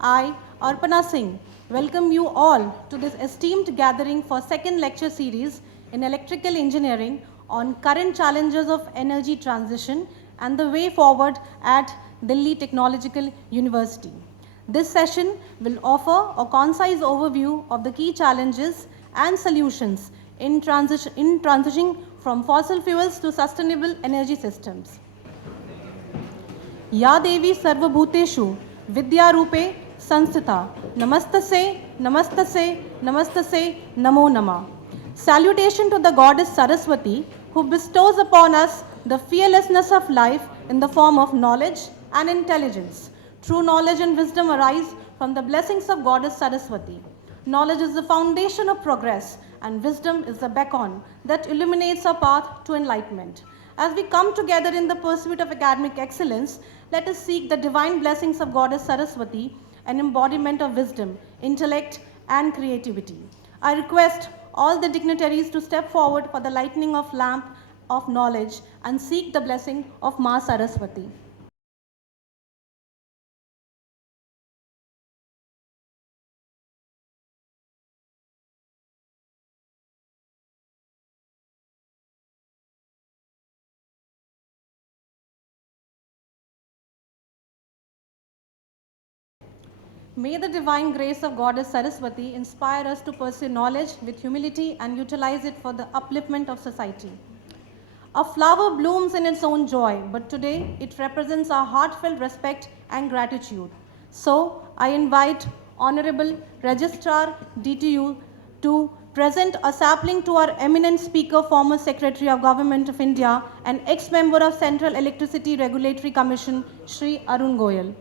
I, Arpana Singh, welcome you all to this esteemed gathering for second lecture series in electrical engineering on current challenges of energy transition and the way forward at Delhi Technological University. This session will offer a concise overview of the key challenges and solutions in transitioning from fossil fuels to sustainable energy systems. या देवी सर्वभूतेषु विद्यारूपे संस्थिता नमस्तसे नमस्तसे नमस्तसे namo nama. Salutation to the goddess Saraswati, who bestows upon us the fearlessness of life in the form of knowledge and intelligence. True knowledge and wisdom arise from the blessings of goddess Saraswati. Knowledge is the foundation of progress, and wisdom is the beacon that illuminates our path to enlightenment. As we come together in the pursuit of academic excellence, let us seek the divine blessings of Goddess Saraswati, an embodiment of wisdom, intellect, and creativity. I request all the dignitaries to step forward for the lighting of lamp of knowledge and seek the blessing of Ma Saraswati. May the divine grace of Goddess Saraswati inspire us to pursue knowledge with humility and utilize it for the upliftment of society. A flower blooms in its own joy, but today it represents our heartfelt respect and gratitude. So, I invite Honorable Registrar DTU to present a sapling to our eminent speaker, former Secretary of Government of India and ex-member of Central Electricity Regulatory Commission, Shri Arun Goyal.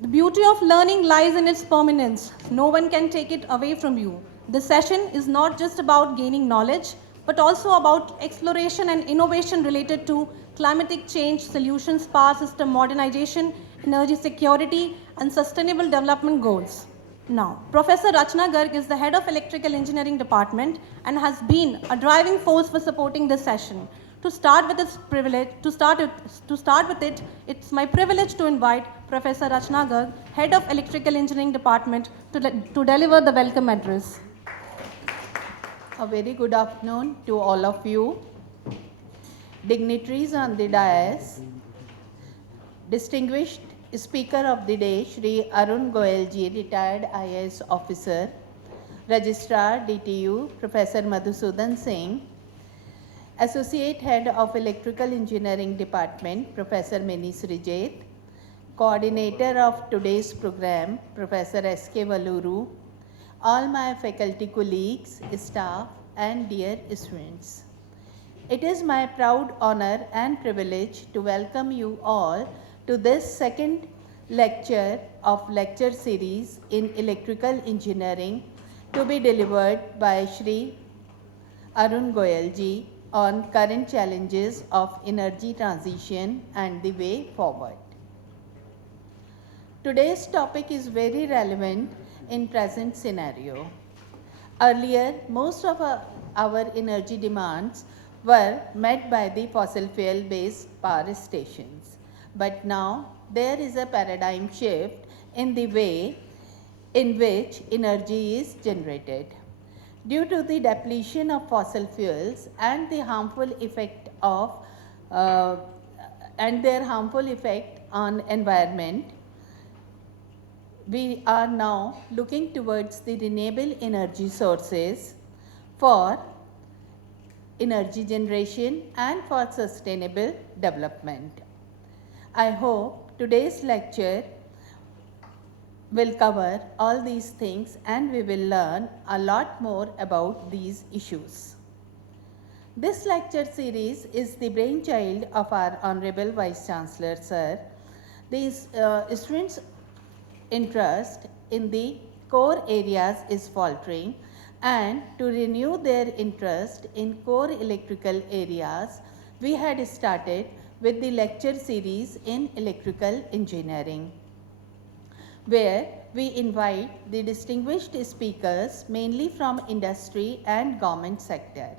The beauty of learning lies in its permanence. No one can take it away from you. This session is not just about gaining knowledge, but also about exploration and innovation related to climatic change solutions, power system modernization, energy security, and sustainable development goals. Now, Professor Rachna Garg is the head of Electrical Engineering Department and has been a driving force for supporting this session. To start with it, it's my privilege to invite Professor Rachna Garg, Head of Electrical Engineering Department, to deliver the welcome address. A very good afternoon to all of you, dignitaries on the dais, distinguished Speaker of the Day, Shri Arun Goyal ji, retired IAS officer, Registrar DTU, Professor Madhusudan Singh, Associate Head of Electrical Engineering Department, Professor Mini Srijeth, Coordinator of today's program, Professor S.K. Valuru, all my faculty colleagues, staff, and dear students. It is my proud honor and privilege to welcome you all to this second lecture of lecture series in electrical engineering to be delivered by Shri Arun Goyal ji on current challenges of energy transition and the way forward. Today's topic is very relevant in present scenario. Earlier, most of our energy demands were met by the fossil fuel based power stations. But now there is a paradigm shift in the way in which energy is generated. Due to the depletion of fossil fuels and the harmful effect of their harmful effect on environment, we are now looking towards the renewable energy sources for energy generation and for sustainable development. I hope today's lecture will cover all these things and we will learn a lot more about these issues. This lecture series is the brainchild of our Honorable Vice Chancellor, Sir. These students' interest in the core areas is faltering, and to renew their interest in core electrical areas, we had started with the lecture series in electrical engineering, where we invite the distinguished speakers mainly from industry and government sector.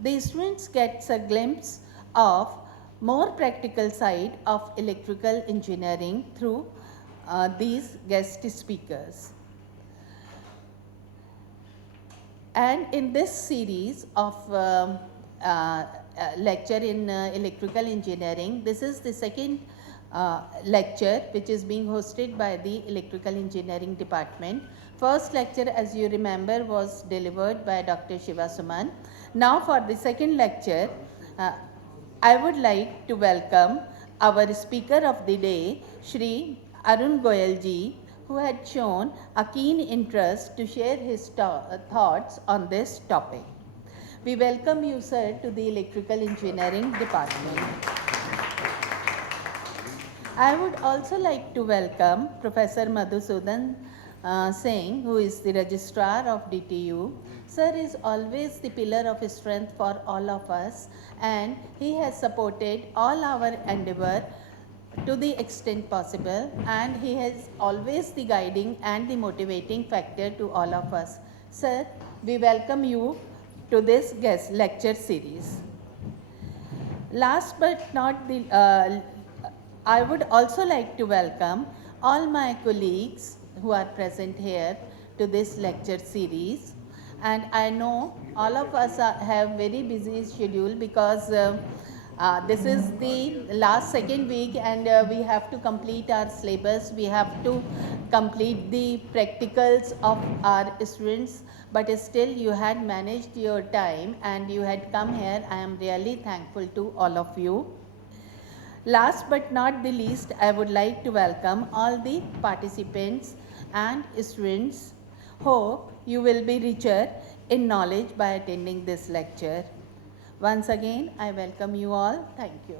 The students get a glimpse of more practical side of electrical engineering through these guest speakers. And in this series of lecture in electrical engineering, this is the second lecture which is being hosted by the electrical engineering department. First lecture, as you remember, was delivered by Dr. Shiva Suman. Now for the second lecture, I would like to welcome our speaker of the day, Shri Arun Goyal ji, who had shown a keen interest to share his thoughts on this topic. We welcome you, sir, to the Electrical Engineering Department. I would also like to welcome Professor Madhusudan Singh, who is the Registrar of DTU. Sir is always the pillar of strength for all of us, and he has supported all our endeavor to the extent possible, and he is always the guiding and the motivating factor to all of us. Sir, we welcome you to this guest lecture series. Last but not the I would also like to welcome all my colleagues who are present here to this lecture series. And I know all of us have very busy schedule because this is the last second week, and we have to complete our syllabus. We have to complete the practicals of our students, but still you had managed your time and you had come here. I am really thankful to all of you. Last but not the least, I would like to welcome all the participants and students. Hope you will be richer in knowledge by attending this lecture. Once again, I welcome you all. Thank you.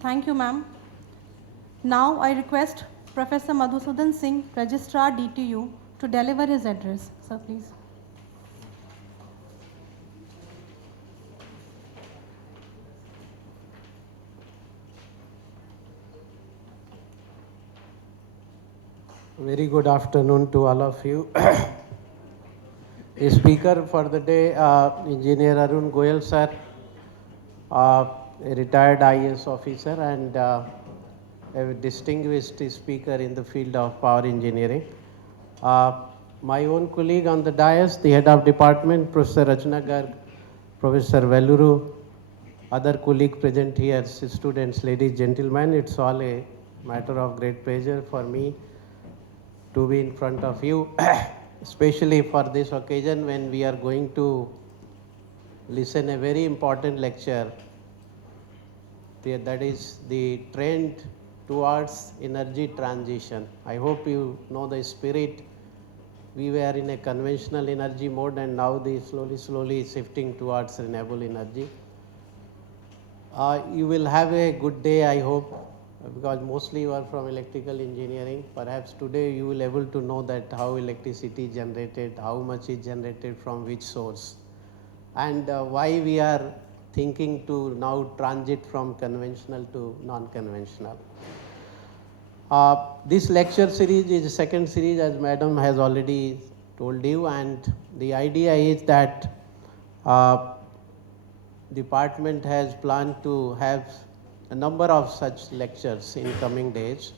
Thank you, ma'am. Now I request Professor Madhusudan Singh, Registrar DTU, to deliver his address. Sir, please. Very good afternoon to all of you. The speaker for the day, Engineer Arun Goyal sir, a retired IAS officer and a distinguished speaker in the field of power engineering. My own colleague on the dais, the head of department, Professor Rachna Garg, Professor Veluru, other colleague present here, students, ladies, gentlemen, it's all a matter of great pleasure for me to be in front of you, especially for this occasion when we are going to listen a very important lecture. That is the trend towards energy transition. I hope you know the spirit. We were in a conventional energy mode, and now they slowly shifting towards renewable energy. You will have a good day, I hope, because mostly you are from electrical engineering. Perhaps today you will able to know that how electricity is generated, how much is generated from which source, and why we are thinking to now transit from conventional to non-conventional. This lecture series is the second series, as madam has already told you, and the idea is that department has planned to have a number of such lectures in coming days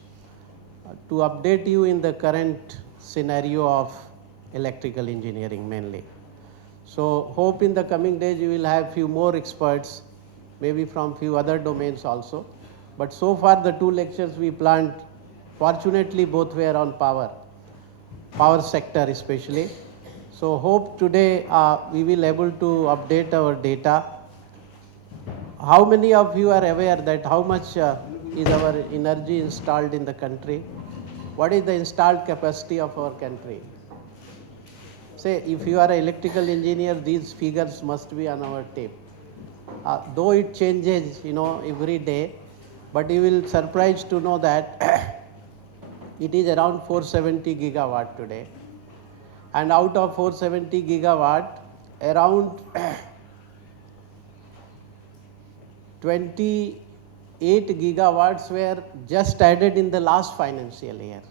to update you in the current scenario of electrical engineering mainly. So hope in the coming days you will have few more experts, maybe from few other domains also. But so far the two lectures we planned, fortunately both were on power sector especially. So hope today we will able to update our data. How many of you are aware that how much is our energy installed in the country? What is the installed capacity of our country? Say, if you are an electrical engineer, these figures must be on our tape. Though it changes, every day, but you will surprised to know that it is around 470 gigawatt today. And out of 470 gigawatt, around 28 gigawatts were just added in the last financial year.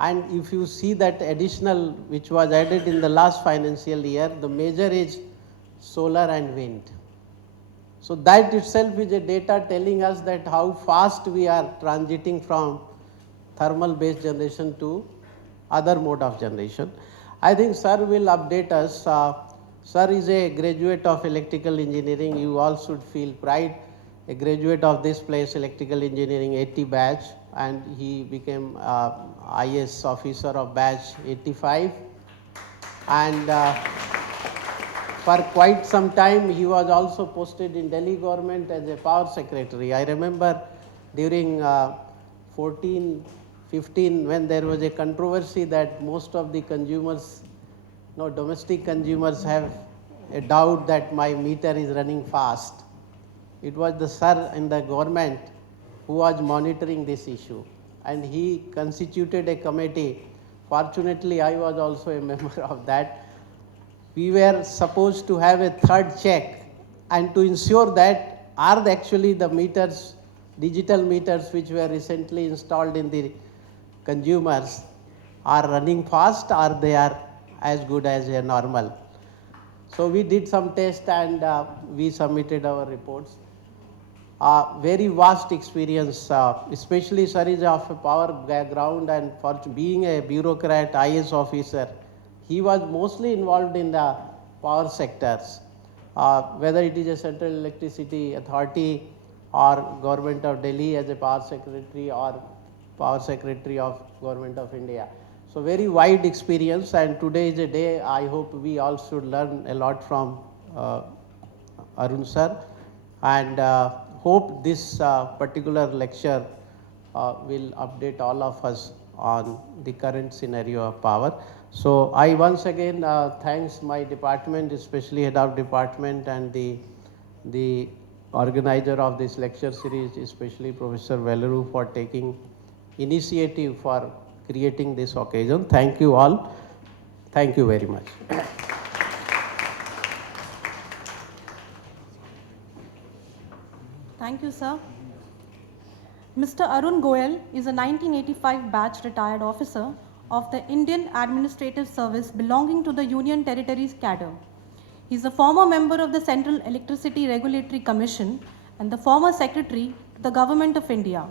And if you see that additional which was added in the last financial year, the major is solar and wind. So that itself is a data telling us that how fast we are transiting from thermal based generation to other mode of generation. I think sir will update us. Sir is a graduate of electrical engineering. You all should feel pride. A graduate of this place, electrical engineering 80 batch, and he became IS officer of batch 85. And for quite some time he was also posted in Delhi government as a power secretary. I remember during 14, 15, when there was a controversy that most of the consumers, domestic consumers have a doubt that my meter is running fast. It was the sir in the government who was monitoring this issue, and he constituted a committee. Fortunately, I was also a member of that. We were supposed to have a third check and to ensure that are actually the meters, digital meters which were recently installed in the consumers are running fast or they are as good as a normal. So we did some test and we submitted our reports. Very vast experience, especially sir is of a power background, and for being a bureaucrat, IS officer, he was mostly involved in the power sectors, whether it is a Central Electricity Authority or Government of Delhi as a power secretary or power secretary of Government of India. So very wide experience, and today is a day I hope we all should learn a lot from Arun sir, and hope this particular lecture will update all of us on the current scenario of power. So I once again thanks my department, especially head of department and the organizer of this lecture series, especially Professor Velaru, for taking initiative for creating this occasion. Thank you all. Thank you very much. Thank you, sir. Mr. Arun Goyal is a 1985 batch retired officer of the Indian Administrative Service belonging to the Union Territories cadre. He is a former member of the Central Electricity Regulatory Commission and the former secretary to the Government of India.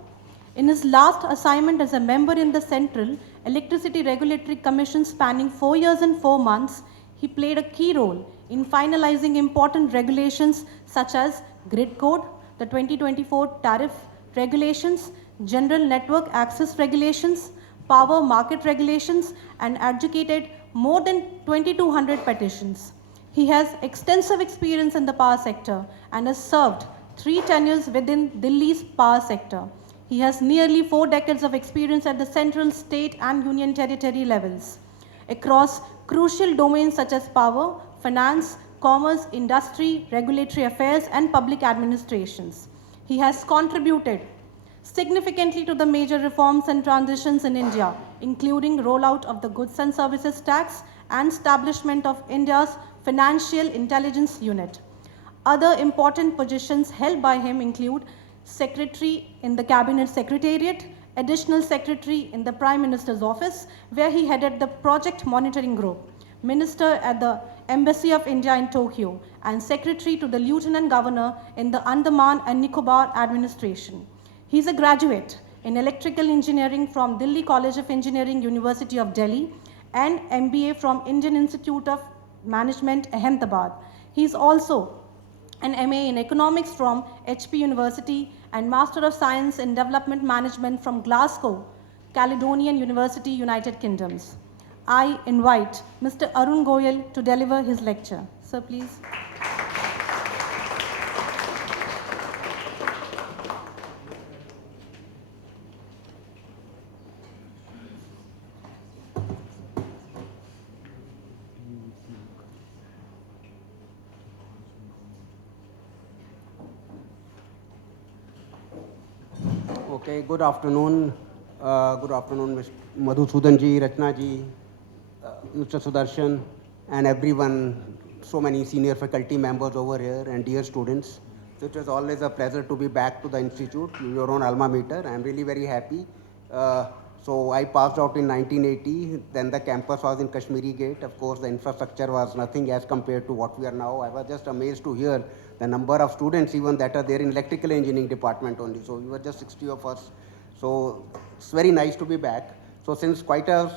In his last assignment as a member in the Central Electricity Regulatory Commission spanning 4 years and 4 months, he played a key role in finalizing important regulations such as Grid Code, the 2024 Tariff Regulations, General Network Access Regulations, Power Market Regulations, and adjudicated more than 2,200 petitions. He has extensive experience in the power sector and has served 3 tenures within Delhi's power sector. He has nearly 4 decades of experience at the central, state, and union territory levels across crucial domains such as power, finance, commerce, industry, regulatory affairs, and public administrations. He has contributed significantly to the major reforms and transitions in India, including rollout of the Goods and Services Tax and establishment of India's Financial Intelligence Unit. Other important positions held by him include Secretary in the Cabinet Secretariat, Additional Secretary in the Prime Minister's Office, where he headed the Project Monitoring Group, Minister at the Embassy of India in Tokyo, and Secretary to the Lieutenant Governor in the Andaman and Nicobar Administration. He is a graduate in Electrical Engineering from Delhi College of Engineering, University of Delhi, and MBA from Indian Institute of Management, Ahmedabad. He is also an MA in Economics from HP University and Master of Science in Development Management from Glasgow, Caledonian University, United Kingdoms. I invite Mr. Arun Goyal to deliver his lecture. Sir, please. Okay, good afternoon. Mr. Madhusudan ji, Rachna ji, Mr. Sudarshan, and everyone, so many senior faculty members over here and dear students. It is always a pleasure to be back to the institute, your own alma mater. I am really very happy So I passed out in 1980. Then the campus was in Kashmiri Gate. Of course, the infrastructure was nothing as compared to what we are now. I was just amazed to hear the number of students even that are there in electrical engineering department only. So we were just 60 of us. So it's very nice to be back. So since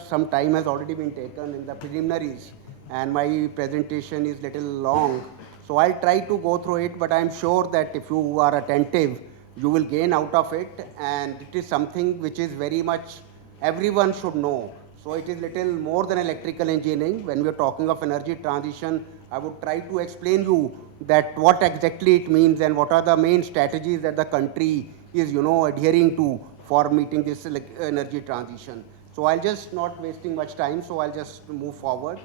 some time has already been taken in the preliminaries, and my presentation is little long, so I'll try to go through it, but I'm sure that if you are attentive, you will gain out of it, and it is something which is very much everyone should know. So it is little more than electrical engineering. When we are talking of energy transition, I would try to explain you that what exactly it means and what are the main strategies that the country is, adhering to for meeting this energy transition. So I'll just not wasting much time, so I'll just move forward.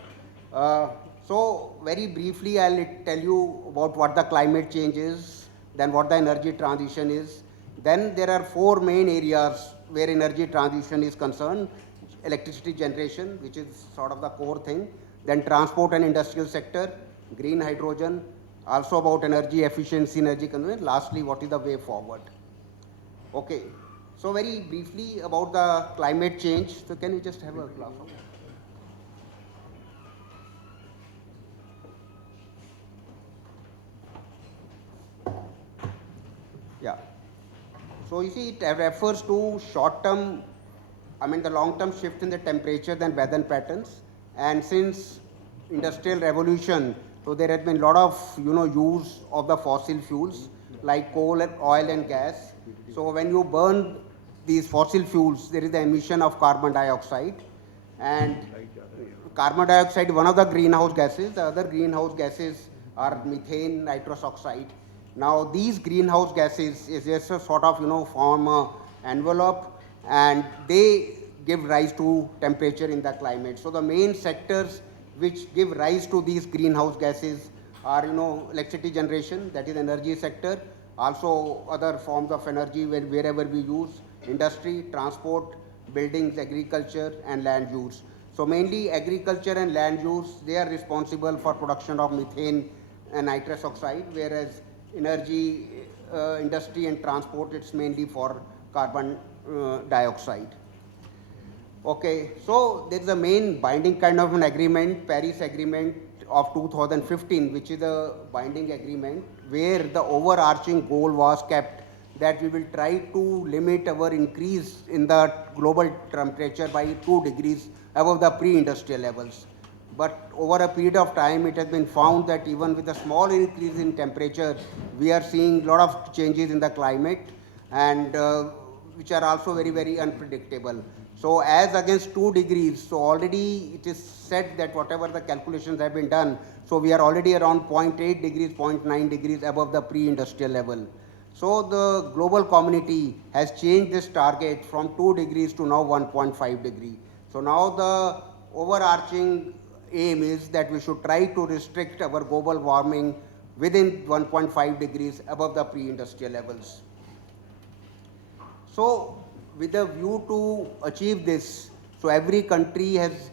So very briefly, I'll tell you about what the climate change is, then what the energy transition is. Then there are four main areas where energy transition is concerned: electricity generation, which is sort of the core thing, then transport and industrial sector, green hydrogen, also about energy efficiency, energy consumption, lastly, what is the way forward. Okay, so very briefly about the climate change. So can you just have a glass of water? Yeah. So you see, it refers to short-term, the long-term shift in the temperature and weather patterns. And since industrial revolution, so there has been a lot of use of the fossil fuels like coal and oil and gas. So when you burn these fossil fuels, there is the emission of carbon dioxide. And carbon dioxide, one of the greenhouse gases. The other greenhouse gases are methane, nitrous oxide. Now these greenhouse gases is just a sort of form a envelope, and they give rise to temperature in the climate. So the main sectors which give rise to these greenhouse gases are electricity generation, that is energy sector, also other forms of energy wherever we use, industry, transport, buildings, agriculture and land use. So mainly agriculture and land use, they are responsible for production of methane and nitrous oxide, whereas energy, industry and transport, it's mainly for carbon dioxide. Okay, so there is a main binding kind of an agreement, Paris Agreement of 2015, which is a binding agreement where the overarching goal was kept that we will try to limit our increase in the global temperature by 2 degrees above the pre-industrial levels. But over a period of time, it has been found that even with a small increase in temperature, we are seeing a lot of changes in the climate, and which are also very, very unpredictable. So as against 2 degrees, so already it is said that whatever the calculations have been done, so we are already around 0.8 degrees, 0.9 degrees above the pre-industrial level. So the global community has changed this target from 2 degrees to now 1.5 degree. So now the overarching aim is that we should try to restrict our global warming within 1.5 degrees above the pre-industrial levels. So with a view to achieve this, so every country has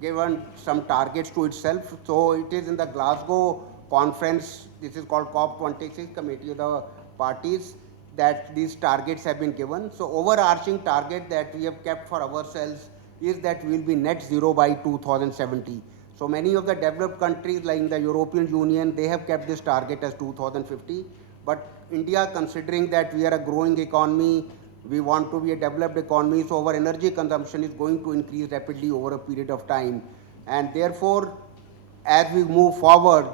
given some targets to itself. So it is in the Glasgow conference, this is called COP26, Committee of the Parties, that these targets have been given. So overarching target that we have kept for ourselves is that we will be net zero by 2070. So many of the developed countries like the European Union, they have kept this target as 2050. But India, considering that we are a growing economy, we want to be a developed economy, so our energy consumption is going to increase rapidly over a period of time. And therefore, as we move forward,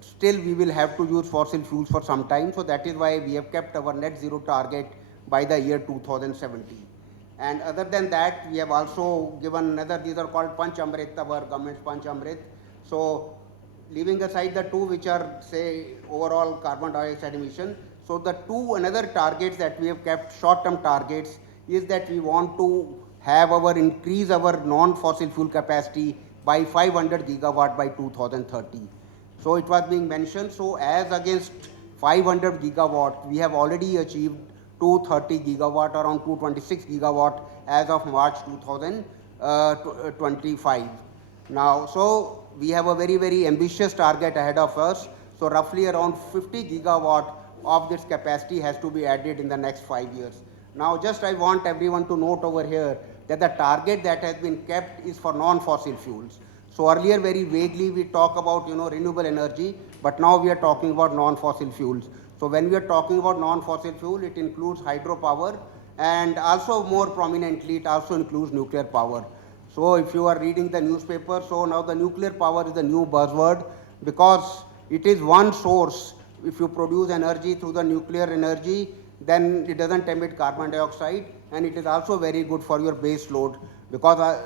still we will have to use fossil fuels for some time. So that is why we have kept our net zero target by the year 2070. And other than that, we have also given another, these are called Panch Amrit, our government's Panch Amrit. So leaving aside the two which are, say, overall carbon dioxide emission, so the another targets that we have kept, short-term targets, is that we want to have increase our non-fossil fuel capacity by 500 gigawatt by 2030. So it was being mentioned, so as against 500 gigawatt, we have already achieved 230 gigawatt, around 226 gigawatt as of March 2025. Now, so we have a very, very ambitious target ahead of us. So roughly around 50 gigawatt of this capacity has to be added in the next 5 years. Now just I want everyone to note over here that the target that has been kept is for non-fossil fuels. So earlier very vaguely we talk about renewable energy, but now we are talking about non-fossil fuels. So when we are talking about non-fossil fuel, it includes hydropower, and also more prominently it also includes nuclear power. So if you are reading the newspaper, so now the nuclear power is the new buzzword because it is one source. If you produce energy through the nuclear energy, then it doesn't emit carbon dioxide, and it is also very good for your base load because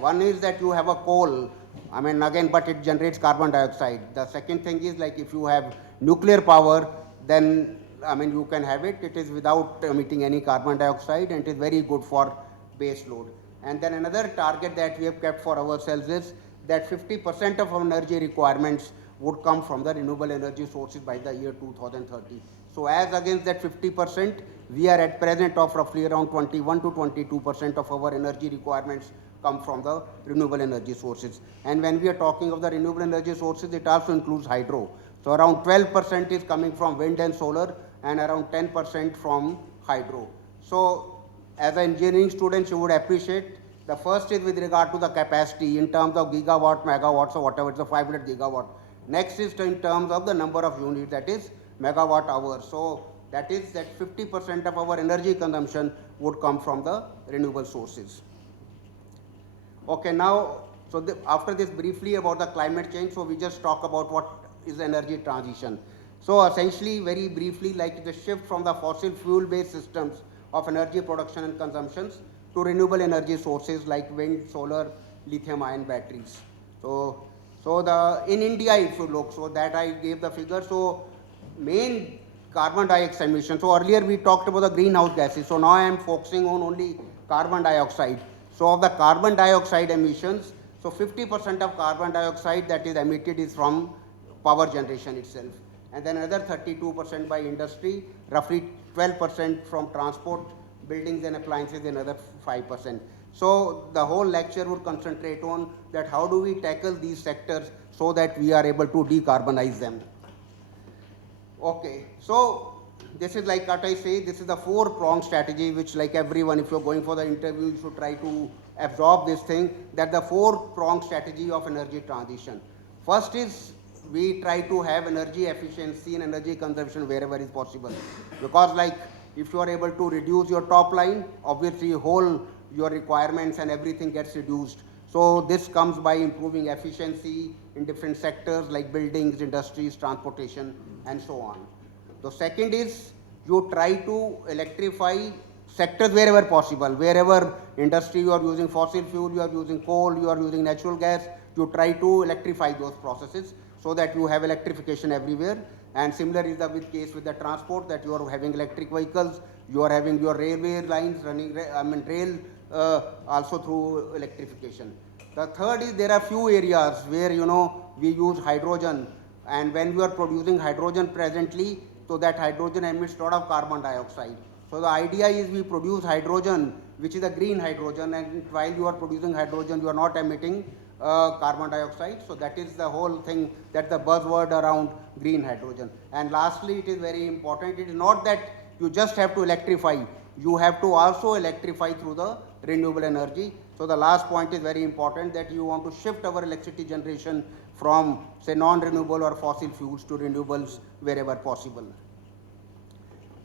one is that you have a coal, I mean again, but it generates carbon dioxide. The second thing is like if you have nuclear power, then I mean you can have it. It is without emitting any carbon dioxide, and it is very good for base load. And then another target that we have kept for ourselves is that 50% of our energy requirements would come from the renewable energy sources by the year 2030. So as against that 50%, we are at present of roughly around 21 to 22% of our energy requirements come from the renewable energy sources. And when we are talking of the renewable energy sources, it also includes hydro. So around 12% is coming from wind and solar, and around 10% from hydro. So as an engineering student, you would appreciate the first is with regard to the capacity in terms of gigawatt, megawatts, or whatever, it's a 500 gigawatt. Next is in terms of the number of units, that is megawatt hours. So that is that 50% of our energy consumption would come from the renewable sources. Okay, now, so after this briefly about the climate change, so we just talk about what is energy transition. So essentially, very briefly, like the shift from the fossil fuel based systems of energy production and consumptions to renewable energy sources like wind, solar, lithium ion batteries. So in India, if you look, so that I gave the figure, so main carbon dioxide emission. So earlier we talked about the greenhouse gases. So now I am focusing on only carbon dioxide. So of the carbon dioxide emissions, so 50% of carbon dioxide that is emitted is from power generation itself. And then another 32% by industry, roughly 12% from transport, buildings and appliances, another 5%. So the whole lecture would concentrate on that how do we tackle these sectors so that we are able to decarbonize them. Okay, so this is like what I say, this is the 4-pronged strategy which like everyone, if you're going for the interview, you should try to absorb this thing, that the 4-pronged strategy of energy transition. First is we try to have energy efficiency and energy consumption wherever is possible, because like if you are able to reduce your top line, obviously your requirements and everything gets reduced. So this comes by improving efficiency in different sectors like buildings, industries, transportation, and so on. The second is you try to electrify sectors wherever possible. Wherever industry you are using fossil fuel, you are using coal, you are using natural gas, you try to electrify those processes so that you have electrification everywhere. And similar is the case with the transport, that you are having electric vehicles, you are having your railway lines running, rail also through electrification. The third is there are few areas where we use hydrogen, and when we are producing hydrogen presently, so that hydrogen emits a lot of carbon dioxide. So the idea is we produce hydrogen, which is a green hydrogen, and while you are producing hydrogen, you are not emitting carbon dioxide. So that is the whole thing, that the buzzword around green hydrogen. And lastly, it is very important, it is not that you just have to electrify, you have to also electrify through the renewable energy. So the last point is very important, that you want to shift our electricity generation from say non-renewable or fossil fuels to renewables wherever possible.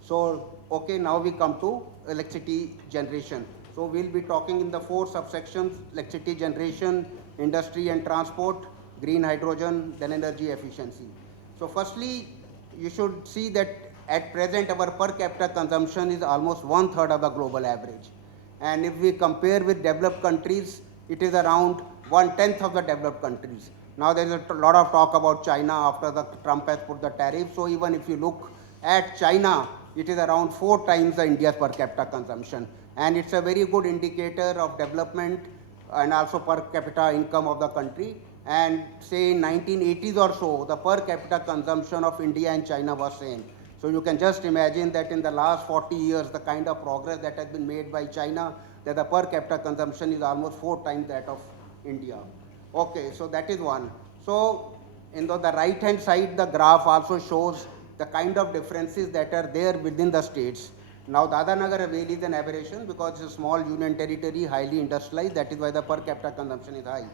So okay, now we come to electricity generation. So we'll be talking in the 4 subsections: electricity generation, industry and transport, green hydrogen, then energy efficiency. So firstly, you should see that at present our per capita consumption is almost 1/3 of the global average. And if we compare with developed countries, it is around 1/10 of the developed countries. Now there is a lot of talk about China after the Trump has put the tariff. So even if you look at China, it is around 4 times the India's per capita consumption. And it's a very good indicator of development and also per capita income of the country. And say in 1980s or so, the per capita consumption of India and China was same. So you can just imagine that in the last 40 years, the kind of progress that has been made by China, that the per capita consumption is almost 4 times that of India. Okay, so that is one. So in the right hand side, the graph also shows the kind of differences that are there within the states. Now, Dadanagar Haveli is an aberration because it's a small union territory, highly industrialized. That is why the per capita consumption is high.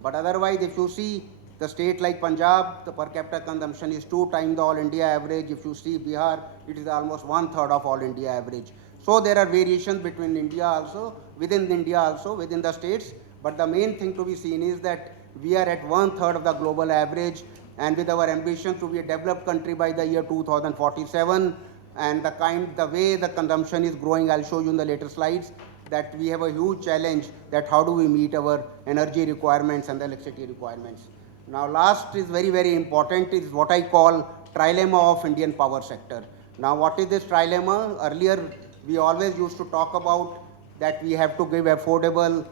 But otherwise, if you see the state like Punjab, the per capita consumption is 2 times the all India average. If you see Bihar, it is almost 1/3 of all India average. So there are variations between India also, within the states. But the main thing to be seen is that we are at 1/3 of the global average, and with our ambition to be a developed country by the year 2047, and the way the consumption is growing, I'll show you in the later slides, that we have a huge challenge that how do we meet our energy requirements and the electricity requirements. Now last is very, very important, is what I call trilemma of Indian power sector. Now what is this trilemma? Earlier we always used to talk about that we have to give affordable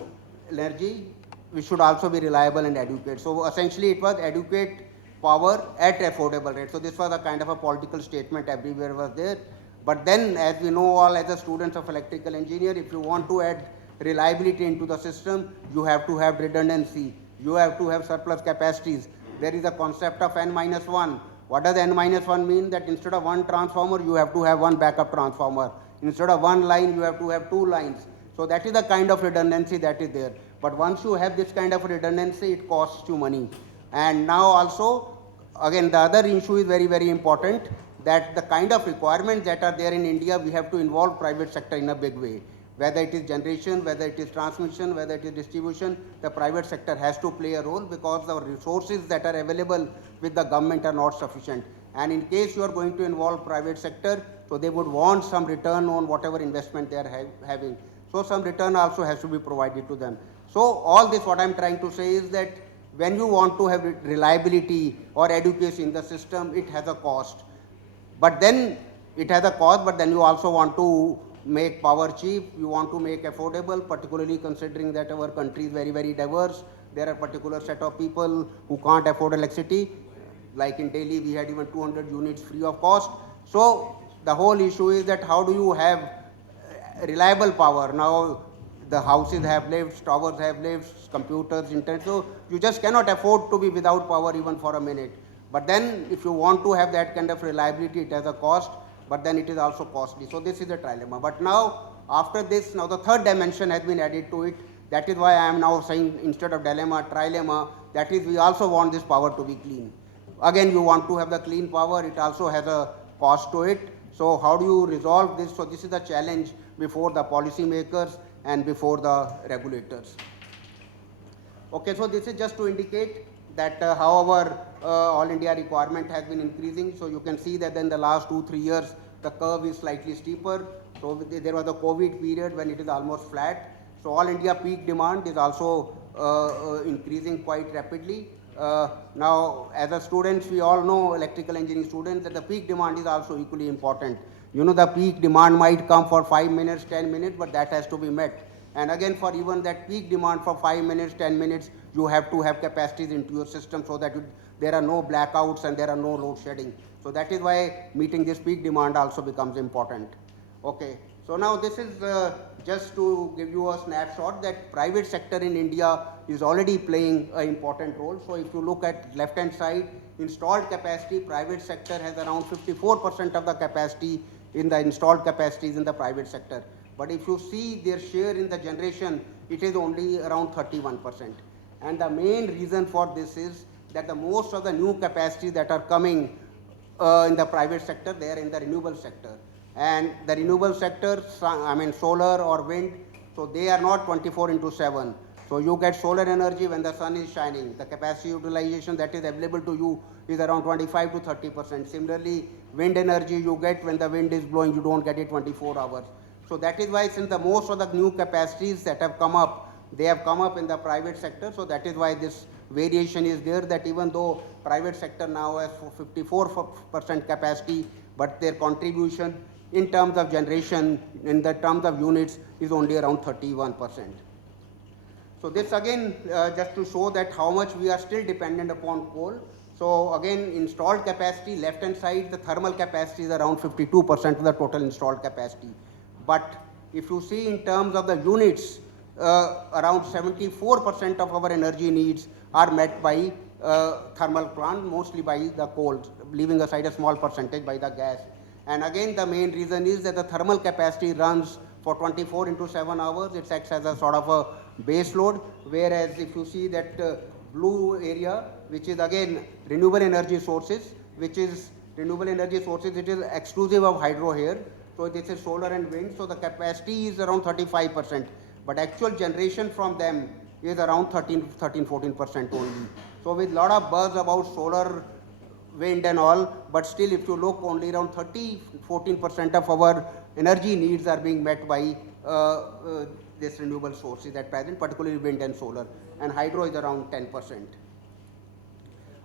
energy, we should also be reliable and adequate. So essentially it was adequate power at affordable rate. So this was a kind of a political statement everywhere was there. But then, as we know all as a students of electrical engineer, if you want to add reliability into the system, you have to have redundancy. You have to have surplus capacities. There is a concept of N-1. What does N-1 mean? That instead of one transformer, you have to have one backup transformer. Instead of one line, you have to have 2 lines. So that is the kind of redundancy that is there. But once you have this kind of redundancy, it costs you money. And now also, again, the other issue is very, very important, that the kind of requirements that are there in India, we have to involve private sector in a big way. Whether it is generation, whether it is transmission, whether it is distribution, the private sector has to play a role because the resources that are available with the government are not sufficient. And in case you are going to involve private sector, so they would want some return on whatever investment they are having. So some return also has to be provided to them. So all this, what I am trying to say is that when you want to have reliability or adequacy in the system, it has a cost. But then it has a cost, but then you also want to make power cheap, you want to make affordable, particularly considering that our country is very, very diverse. There are particular set of people who can't afford electricity. Like in Delhi, we had even 200 units free of cost. So the whole issue is that how do you have reliable power? Now the houses have lifts, towers have lifts, computers, internet. So you just cannot afford to be without power even for a minute. But then if you want to have that kind of reliability, it has a cost, but then it is also costly. So this is a trilemma. But now, after this, now the third dimension has been added to it. That is why I am now saying instead of dilemma, trilemma, that is we also want this power to be clean. Again, you want to have the clean power, it also has a cost to it. So how do you resolve this? So this is the challenge before the policy makers and before the regulators. Okay, so this is just to indicate that how our all India requirement has been increasing. So you can see that in the last 2-3 years, the curve is slightly steeper. So there was a COVID period when it is almost flat. So all India peak demand is also increasing quite rapidly. Now, as a students, we all know, electrical engineering students, that the peak demand is also equally important. You know, the peak demand might come for 5 minutes, 10 minutes, but that has to be met. And again, for even that peak demand for 5 minutes, 10 minutes, you have to have capacities into your system so that there are no blackouts and there are no load shedding. So that is why meeting this peak demand also becomes important. Okay, so now this is just to give you a snapshot that private sector in India is already playing an important role. So if you look at left hand side, installed capacity, private sector has around 54% of the capacity in the installed capacities in the private sector. But if you see their share in the generation, it is only around 31%. And the main reason for this is that the most of the new capacities that are coming in the private sector, they are in the renewable sector. And the renewable sector, I mean solar or wind, so they are not 24/7. So you get solar energy when the sun is shining. The capacity utilization that is available to you is around 25 to 30%. Similarly, wind energy you get when the wind is blowing, you don't get it 24 hours. So that is why since the most of the new capacities that have come up, they have come up in the private sector. So that is why this variation is there, that even though private sector now has 54% capacity, but their contribution in terms of generation, in the terms of units, is only around 31%. So this again, just to show that how much we are still dependent upon coal. So again, installed capacity, left hand side, the thermal capacity is around 52% of the total installed capacity. But if you see in terms of the units, around 74% of our energy needs are met by thermal plant, mostly by the coal, leaving aside a small percentage by the gas. And again, the main reason is that the thermal capacity runs for 24 into 7 hours. It acts as a sort of a base load, whereas if you see that blue area, which is again renewable energy sources, it is exclusive of hydro here. So this is solar and wind, so the capacity is around 35%, but actual generation from them is around 14% only. So with lot of buzz about solar, wind and all, but still if you look, only around 14% of our energy needs are being met by this renewable sources at present, particularly wind and solar, and hydro is around 10%.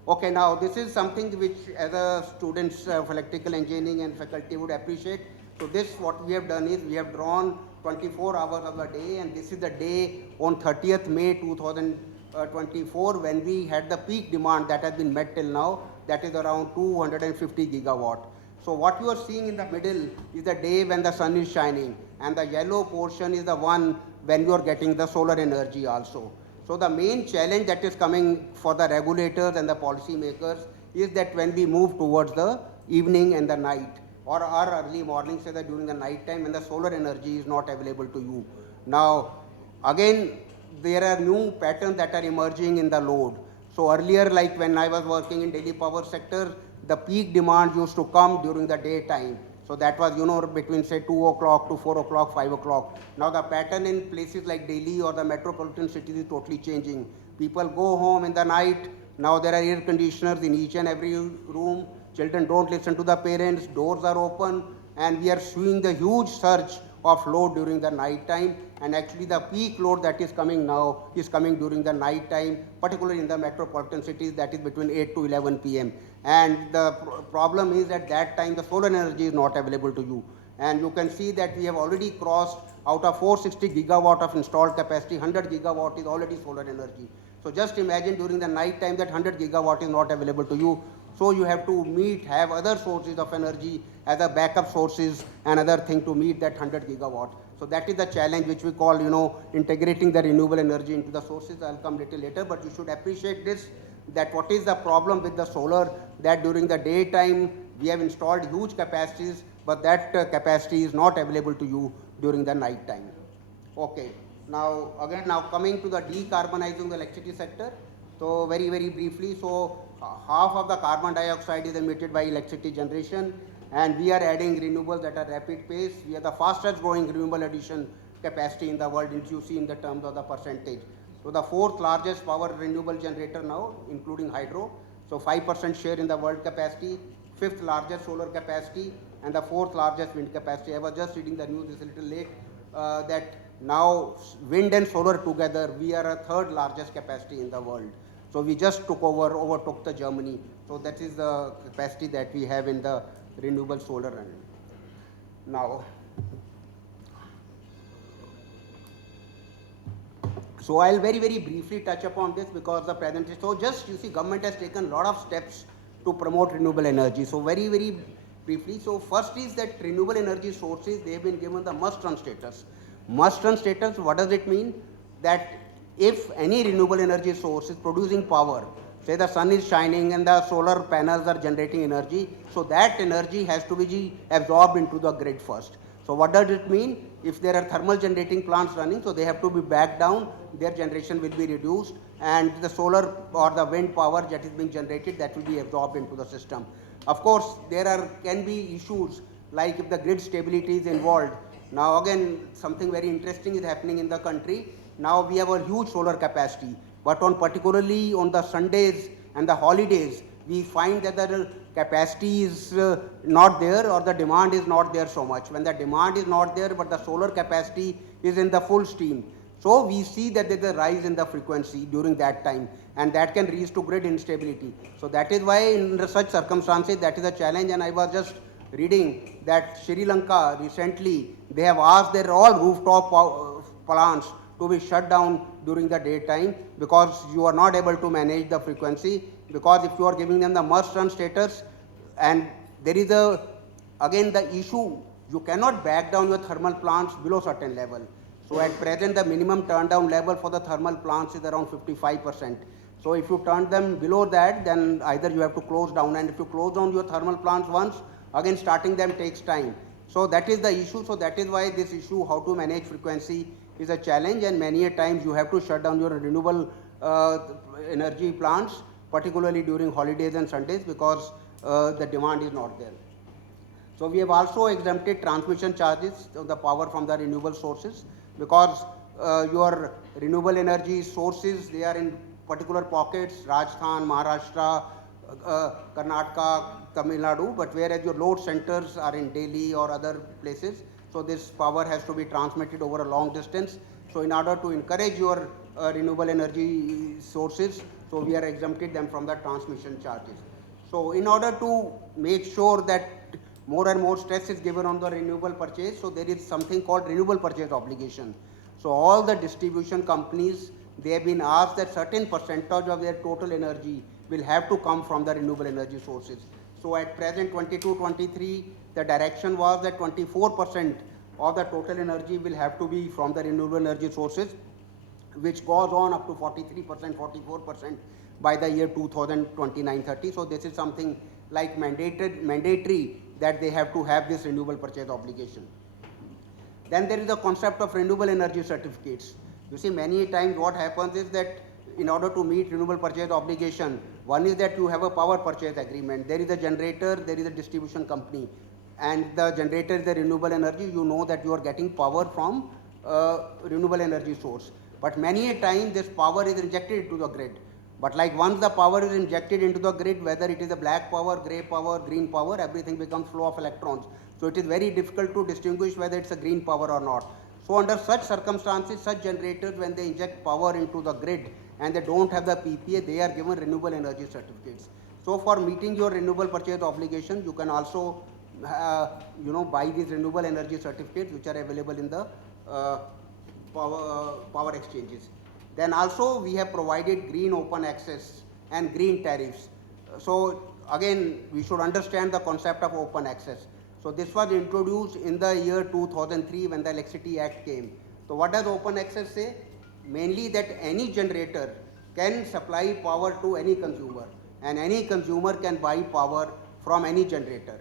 Okay, now this is something which as a students of electrical engineering and faculty would appreciate. So this, what we have done is we have drawn 24 hours of the day, and this is the day on 30th May 2024 when we had the peak demand that has been met till now, that is around 250 gigawatt. So what you are seeing in the middle is the day when the sun is shining, and the yellow portion is the one when you are getting the solar energy also. So the main challenge that is coming for the regulators and the policy makers is that when we move towards the evening and the night, or early morning, say that during the night time when the solar energy is not available to you. Now again, there are new patterns that are emerging in the load. So earlier, like when I was working in Delhi power sector, the peak demand used to come during the daytime. So that was, between say 2 o'clock to 4 o'clock, 5 o'clock. Now the pattern in places like Delhi or the metropolitan cities is totally changing. People go home in the night. Now there are air conditioners in each and every room. Children don't listen to the parents. Doors are open, and we are seeing the huge surge of load during the night time. And actually the peak load that is coming now is coming during the night time, particularly in the metropolitan cities, that is between 8 to 11 p.m. And the problem is at that time the solar energy is not available to you. And you can see that we have already crossed, out of 460 gigawatt of installed capacity, 100 gigawatt is already solar energy. So just imagine during the night time that 100 gigawatt is not available to you. So you have to have other sources of energy as a backup sources and other thing to meet that 100 gigawatt. So that is the challenge which we call, integrating the renewable energy into the sources. I'll come little later, but you should appreciate this, that what is the problem with the solar, that during the daytime we have installed huge capacities, but that capacity is not available to you during the night time. Okay, now coming to the decarbonizing the electricity sector. So very, very briefly, so half of the carbon dioxide is emitted by electricity generation, and we are adding renewables at a rapid pace. We are the fastest growing renewable addition capacity in the world, if you see in the terms of the percentage. So the fourth largest power renewable generator now, including hydro. So 5% share in the world capacity, fifth largest solar capacity, and the fourth largest wind capacity. I was just reading the news this a little late that now wind and solar together, we are a third largest capacity in the world. So we just overtook the Germany. So that is the capacity that we have in the renewable solar energy. Now, so I'll very, very briefly touch upon this because the presentation. So just you see, government has taken a lot of steps to promote renewable energy. So very, very briefly. So first is that renewable energy sources, they have been given the must-run status. Must-run status, what does it mean? That if any renewable energy source is producing power, say the sun is shining and the solar panels are generating energy, so that energy has to be absorbed into the grid first. So what does it mean? If there are thermal generating plants running, so they have to be backed down, their generation will be reduced, and the solar or the wind power that is being generated, that will be absorbed into the system. Of course, there can be issues like if the grid stability is involved. Now again, something very interesting is happening in the country. Now we have a huge solar capacity, but particularly on the Sundays and the holidays, we find that the capacity is not there, or the demand is not there so much. When the demand is not there, but the solar capacity is in the full steam. So we see that there is a rise in the frequency during that time, and that can reach to grid instability. So that is why in such circumstances, that is a challenge. And I was just reading that Sri Lanka recently, they have asked their all rooftop plants to be shut down during the daytime because you are not able to manage the frequency, because if you are giving them the must-run status, and there is again the issue, you cannot back down your thermal plants below certain level. So at present the minimum turn down level for the thermal plants is around 55%. So if you turn them below that, then either you have to close down, and if you close down your thermal plants once, Again, starting them takes time. So that is the issue. So that is why this issue, how to manage frequency, is a challenge, and many a times you have to shut down your renewable energy plants, particularly during holidays and Sundays, because the demand is not there. So we have also exempted transmission charges of the power from the renewable sources, because your renewable energy sources, they are in particular pockets, Rajasthan, Maharashtra, Karnataka, Tamil Nadu, but whereas your load centers are in Delhi or other places, so this power has to be transmitted over a long distance. So in order to encourage your renewable energy sources, so we are exempted them from the transmission charges. So in order to make sure that more and more stress is given on the renewable purchase, so there is something called renewable purchase obligation. So all the distribution companies, they have been asked that certain percentage of their total energy will have to come from the renewable energy sources. So at present 22-23, the direction was that 24% of the total energy will have to be from the renewable energy sources, which goes on up to 43%, 44% by the year 2029-30. So this is something like mandatory that they have to have this renewable purchase obligation. Then there is the concept of renewable energy certificates. You see, many times what happens is that in order to meet renewable purchase obligation, one is that you have a power purchase agreement. There is a generator, there is a distribution company, and the generator is the renewable energy. You know that you are getting power from renewable energy source. But many a time this power is injected into the grid. But like once the power is injected into the grid, whether it is a black power, grey power, green power, everything becomes flow of electrons. So it is very difficult to distinguish whether it's a green power or not. So under such circumstances, such generators, when they inject power into the grid and they don't have the PPA, they are given renewable energy certificates. So for meeting your renewable purchase obligation, you can also buy these renewable energy certificates which are available in the power exchanges. Then also we have provided green open access and green tariffs. So again, we should understand the concept of open access. So this was introduced in the year 2003 when the Electricity Act came. So what does open access say? Mainly that any generator can supply power to any consumer, and any consumer can buy power from any generator.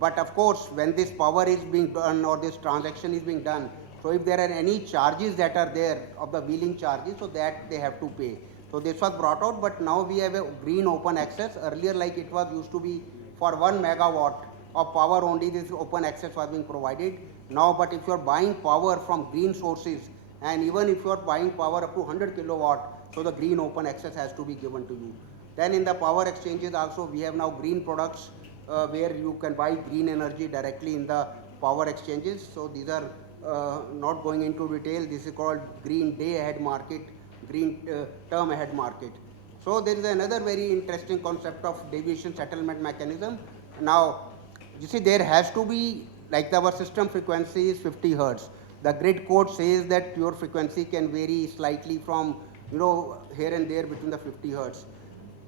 But of course, when this power is being done or this transaction is being done, so if there are any charges that are there of the wheeling charges, so that they have to pay. So this was brought out, but now we have a green open access. Earlier, like it was used to be for 1 megawatt of power only, this open access was being provided. Now, but if you are buying power from green sources, and even if you are buying power up to 100 kilowatt, so the green open access has to be given to you. Then in the power exchanges also, we have now green products where you can buy green energy directly in the power exchanges. So these are not going into detail. This is called green day ahead market, green term ahead market. So there is another very interesting concept of deviation settlement mechanism. Now, you see, there has to be, like our system frequency is 50 hertz. The grid code says that your frequency can vary slightly from, here and there between the 50 hertz.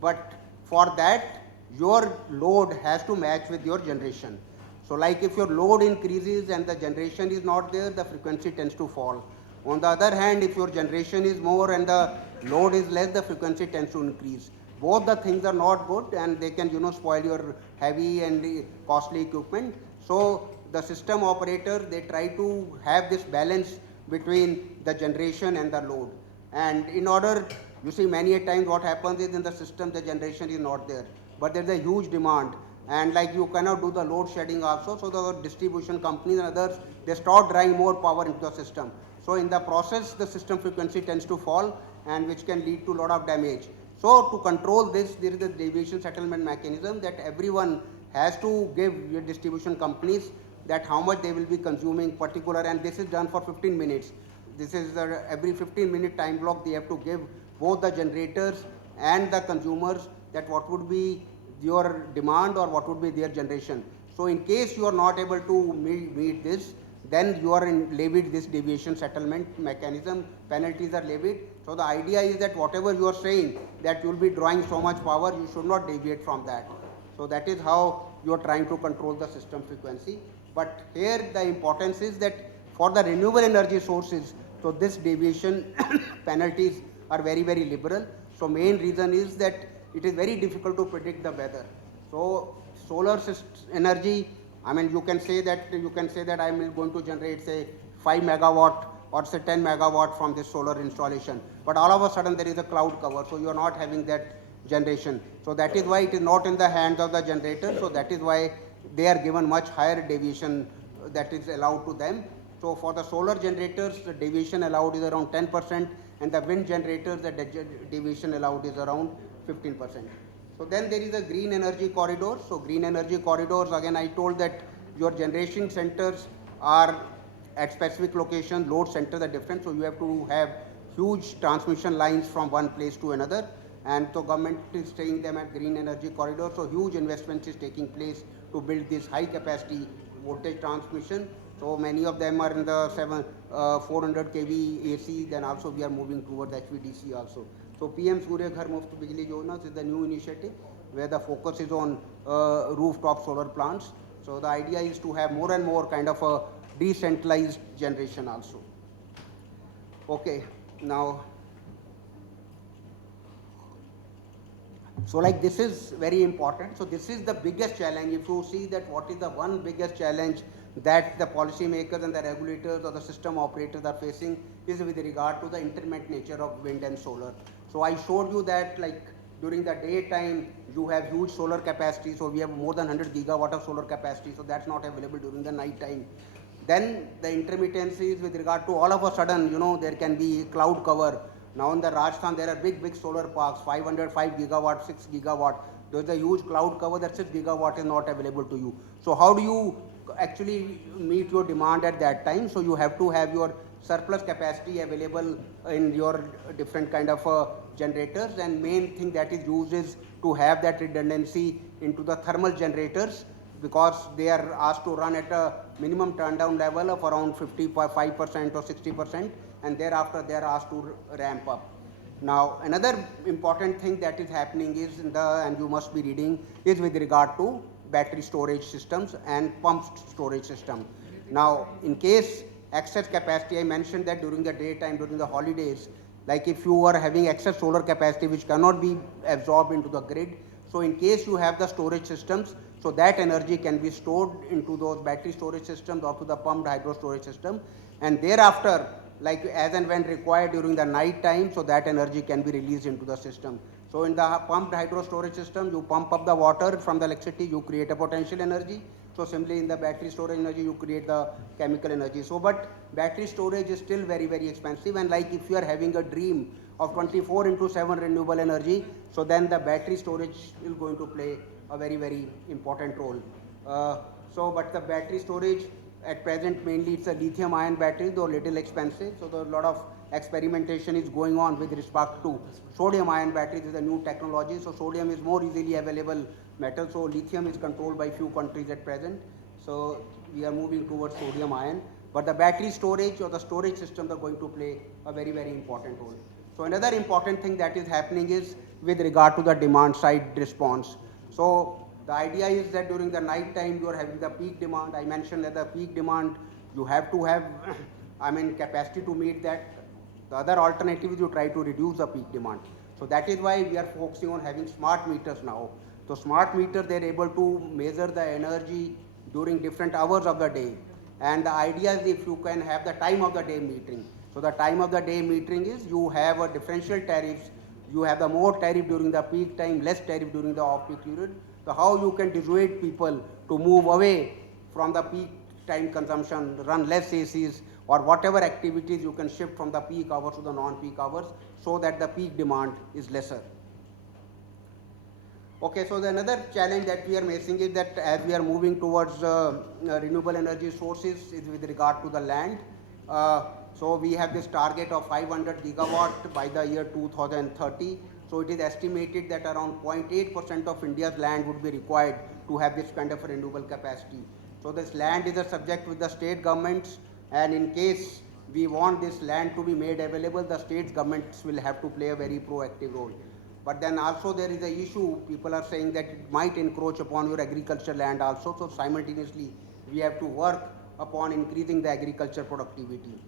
But for that, your load has to match with your generation. So like if your load increases and the generation is not there, the frequency tends to fall. On the other hand, if your generation is more and the load is less, the frequency tends to increase. Both the things are not good, and they can, spoil your heavy and costly equipment. So the system operator, they try to have this balance between the generation and the load. And in order, you see, many a times what happens is in the system, the generation is not there, but there's a huge demand. And like you cannot do the load shedding also, so the distribution companies and others, they start drawing more power into the system. So in the process, the system frequency tends to fall, and which can lead to a lot of damage. So to control this, there is a deviation settlement mechanism that everyone has to give your distribution companies that how much they will be consuming particular, and this is done for 15 minutes. This is every 15-minute time block they have to give both the generators and the consumers that what would be your demand or what would be their generation. So in case you are not able to meet this, then you are levied this deviation settlement mechanism, penalties are levied. So the idea is that whatever you are saying that you will be drawing so much power, you should not deviate from that. So that is how you are trying to control the system frequency. But here the importance is that for the renewable energy sources, so this deviation penalties are very, very liberal. So main reason is that it is very difficult to predict the weather. So solar energy, I mean, you can say that I am going to generate say 5 megawatt or say 10 megawatt from this solar installation. But all of a sudden there is a cloud cover, so you are not having that generation. So that is why it is not in the hands of the generator. So that is why they are given much higher deviation that is allowed to them. So for the solar generators, the deviation allowed is around 10%, and the wind generators, the deviation allowed is around 15%. So then there is a green energy corridor. So green energy corridors, again I told that your generation centers are at specific location, load centers are different, so you have to have huge transmission lines from one place to another, and so government is staying them at green energy corridor. So huge investments is taking place to build this high capacity voltage transmission. So many of them are in the 400 kV AC, then also we are moving towards HVDC also. So PM Surya Ghar Muft Bijli Yojana is the new initiative where the focus is on rooftop solar plants. So the idea is to have more and more kind of a decentralized generation also. Okay, now, so like this is very important. So this is the biggest challenge. If you see that what is the one biggest challenge that the policymakers and the regulators or the system operators are facing is with regard to the intermittent nature of wind and solar. So I showed you that like during the daytime you have huge solar capacity. So we have more than 100 gigawatt of solar capacity. So that's not available during the night time. Then the intermittency is with regard to all of a sudden, you know, there can be cloud cover. Now in the Rajasthan there are big solar parks, 5 gigawatt, 6 gigawatt. There is a huge cloud cover, that 6 gigawatt is not available to you. So how do you actually meet your demand at that time? So you have to have your surplus capacity available in your different kind of generators, and main thing that is used is to have that redundancy into the thermal generators, because they are asked to run at a minimum turn-down level of around 55% or 60%, and thereafter they are asked to ramp up. Now another important thing that is happening is and you must be reading, is with regard to battery storage systems and pumped storage system. Now in case excess capacity, I mentioned that during the daytime, during the holidays, like if you are having excess solar capacity which cannot be absorbed into the grid, so in case you have the storage systems, so that energy can be stored into those battery storage systems or to the pumped hydro storage system, and thereafter, like as and when required during the night time, so that energy can be released into the system. So in the pumped hydro storage system, you pump up the water from the electricity, you create a potential energy. So similarly in the battery storage energy, you create the chemical energy. So but battery storage is still very expensive, and like if you are having a dream of 24/7 renewable energy, so then the battery storage is going to play a very important role. But the battery storage at present mainly it's a lithium ion battery, though little expensive. So a lot of experimentation is going on with respect to sodium ion batteries. Is a new technology. So sodium is more easily available metal. So lithium is controlled by few countries at present. So we are moving towards sodium ion. But the battery storage or the storage systems are going to play a very important role. So another important thing that is happening is with regard to the demand side response. So the idea is that during the night time you are having the peak demand. I mentioned that the peak demand you have to have capacity to meet that. The other alternative is you try to reduce the peak demand. So that is why we are focusing on having smart meters now. So smart meters, they are able to measure the energy during different hours of the day. And the idea is if you can have the time of the day metering. So the time of the day metering is you have a differential tariffs. You have the more tariff during the peak time, less tariff during the off-peak period. So how you can dissuade people to move away from the peak time consumption, run less ACs, or whatever activities you can shift from the peak hours to the non-peak hours, so that the peak demand is lesser. Okay, so the another challenge that we are facing is that as we are moving towards renewable energy sources is with regard to the land. So we have this target of 500 gigawatt by the year 2030. So it is estimated that around 0.8% of India's land would be required to have this kind of renewable capacity. So this land is a subject with the state governments, and in case we want this land to be made available, the state governments will have to play a very proactive role. But then also there is an issue, people are saying that it might encroach upon your agriculture land also. So simultaneously we have to work upon increasing the agriculture productivity.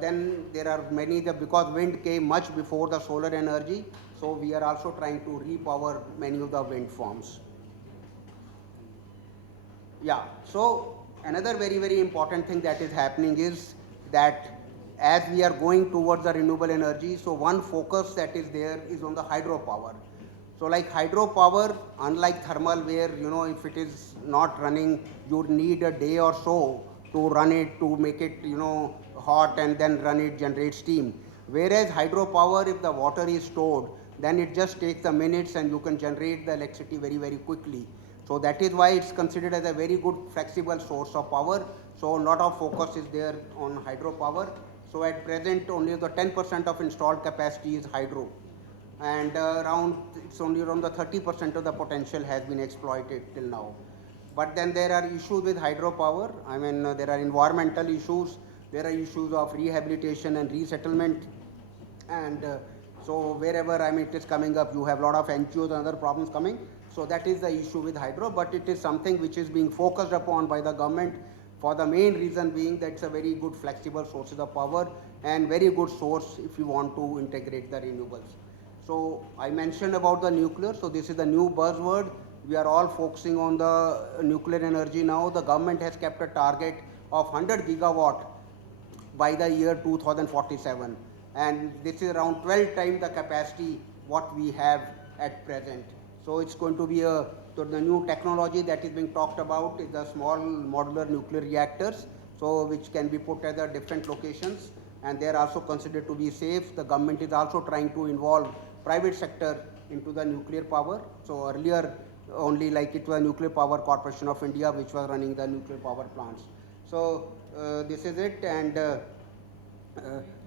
Then there are many, because wind came much before the solar energy, so we are also trying to repower many of the wind farms. Yeah, so another very, very important thing that is happening is that as we are going towards the renewable energy, so one focus that is there is on the hydropower. So like hydropower, unlike thermal where, if it is not running, you need a day or so to run it, to make it, hot and then run it, generate steam. Whereas hydropower, if the water is stored, then it just takes the minutes and you can generate the electricity very, very quickly. So that is why it's considered as a very good flexible source of power. So a lot of focus is there on hydropower. So at present only the 10% of installed capacity is hydro, and it's only around the 30% of the potential has been exploited till now. But then there are issues with hydropower. I mean, there are environmental issues, there are issues of rehabilitation and resettlement, and so wherever it is coming up, you have a lot of NGOs and other problems coming. So that is the issue with hydro, but it is something which is being focused upon by the government for the main reason being that it's a very good flexible sources of power and very good source if you want to integrate the renewables. So I mentioned about the nuclear, so this is the new buzzword. We are all focusing on the nuclear energy now. The government has kept a target of 100 gigawatt by the year 2047, and this is around 12 times the capacity what we have at present. So it's going to be the new technology that is being talked about is the small modular nuclear reactors, so which can be put at the different locations, and they are also considered to be safe. The government is also trying to involve private sector into the nuclear power. So earlier only like it was Nuclear Power Corporation of India which was running the nuclear power plants. So this is it, and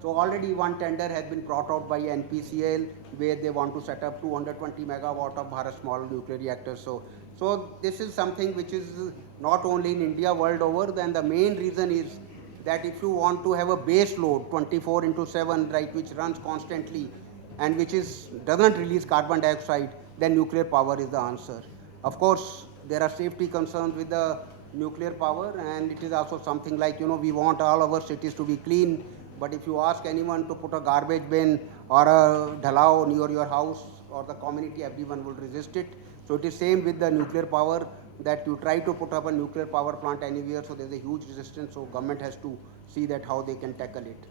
so already one tender has been brought out by NPCL where they want to set up 220 megawatt of Bharat small nuclear reactors. So this is something which is not only in India, world over. Then the main reason is that if you want to have a base load 24/7, right, which runs constantly and which doesn't release carbon dioxide, then nuclear power is the answer. Of course, there are safety concerns with the nuclear power, and it is also something like, we want all our cities to be clean, but if you ask anyone to put a garbage bin or a dhalao near your house or the community, everyone will resist it. So it is same with the nuclear power, that you try to put up a nuclear power plant anywhere, so there is a huge resistance, so government has to see that how they can tackle it.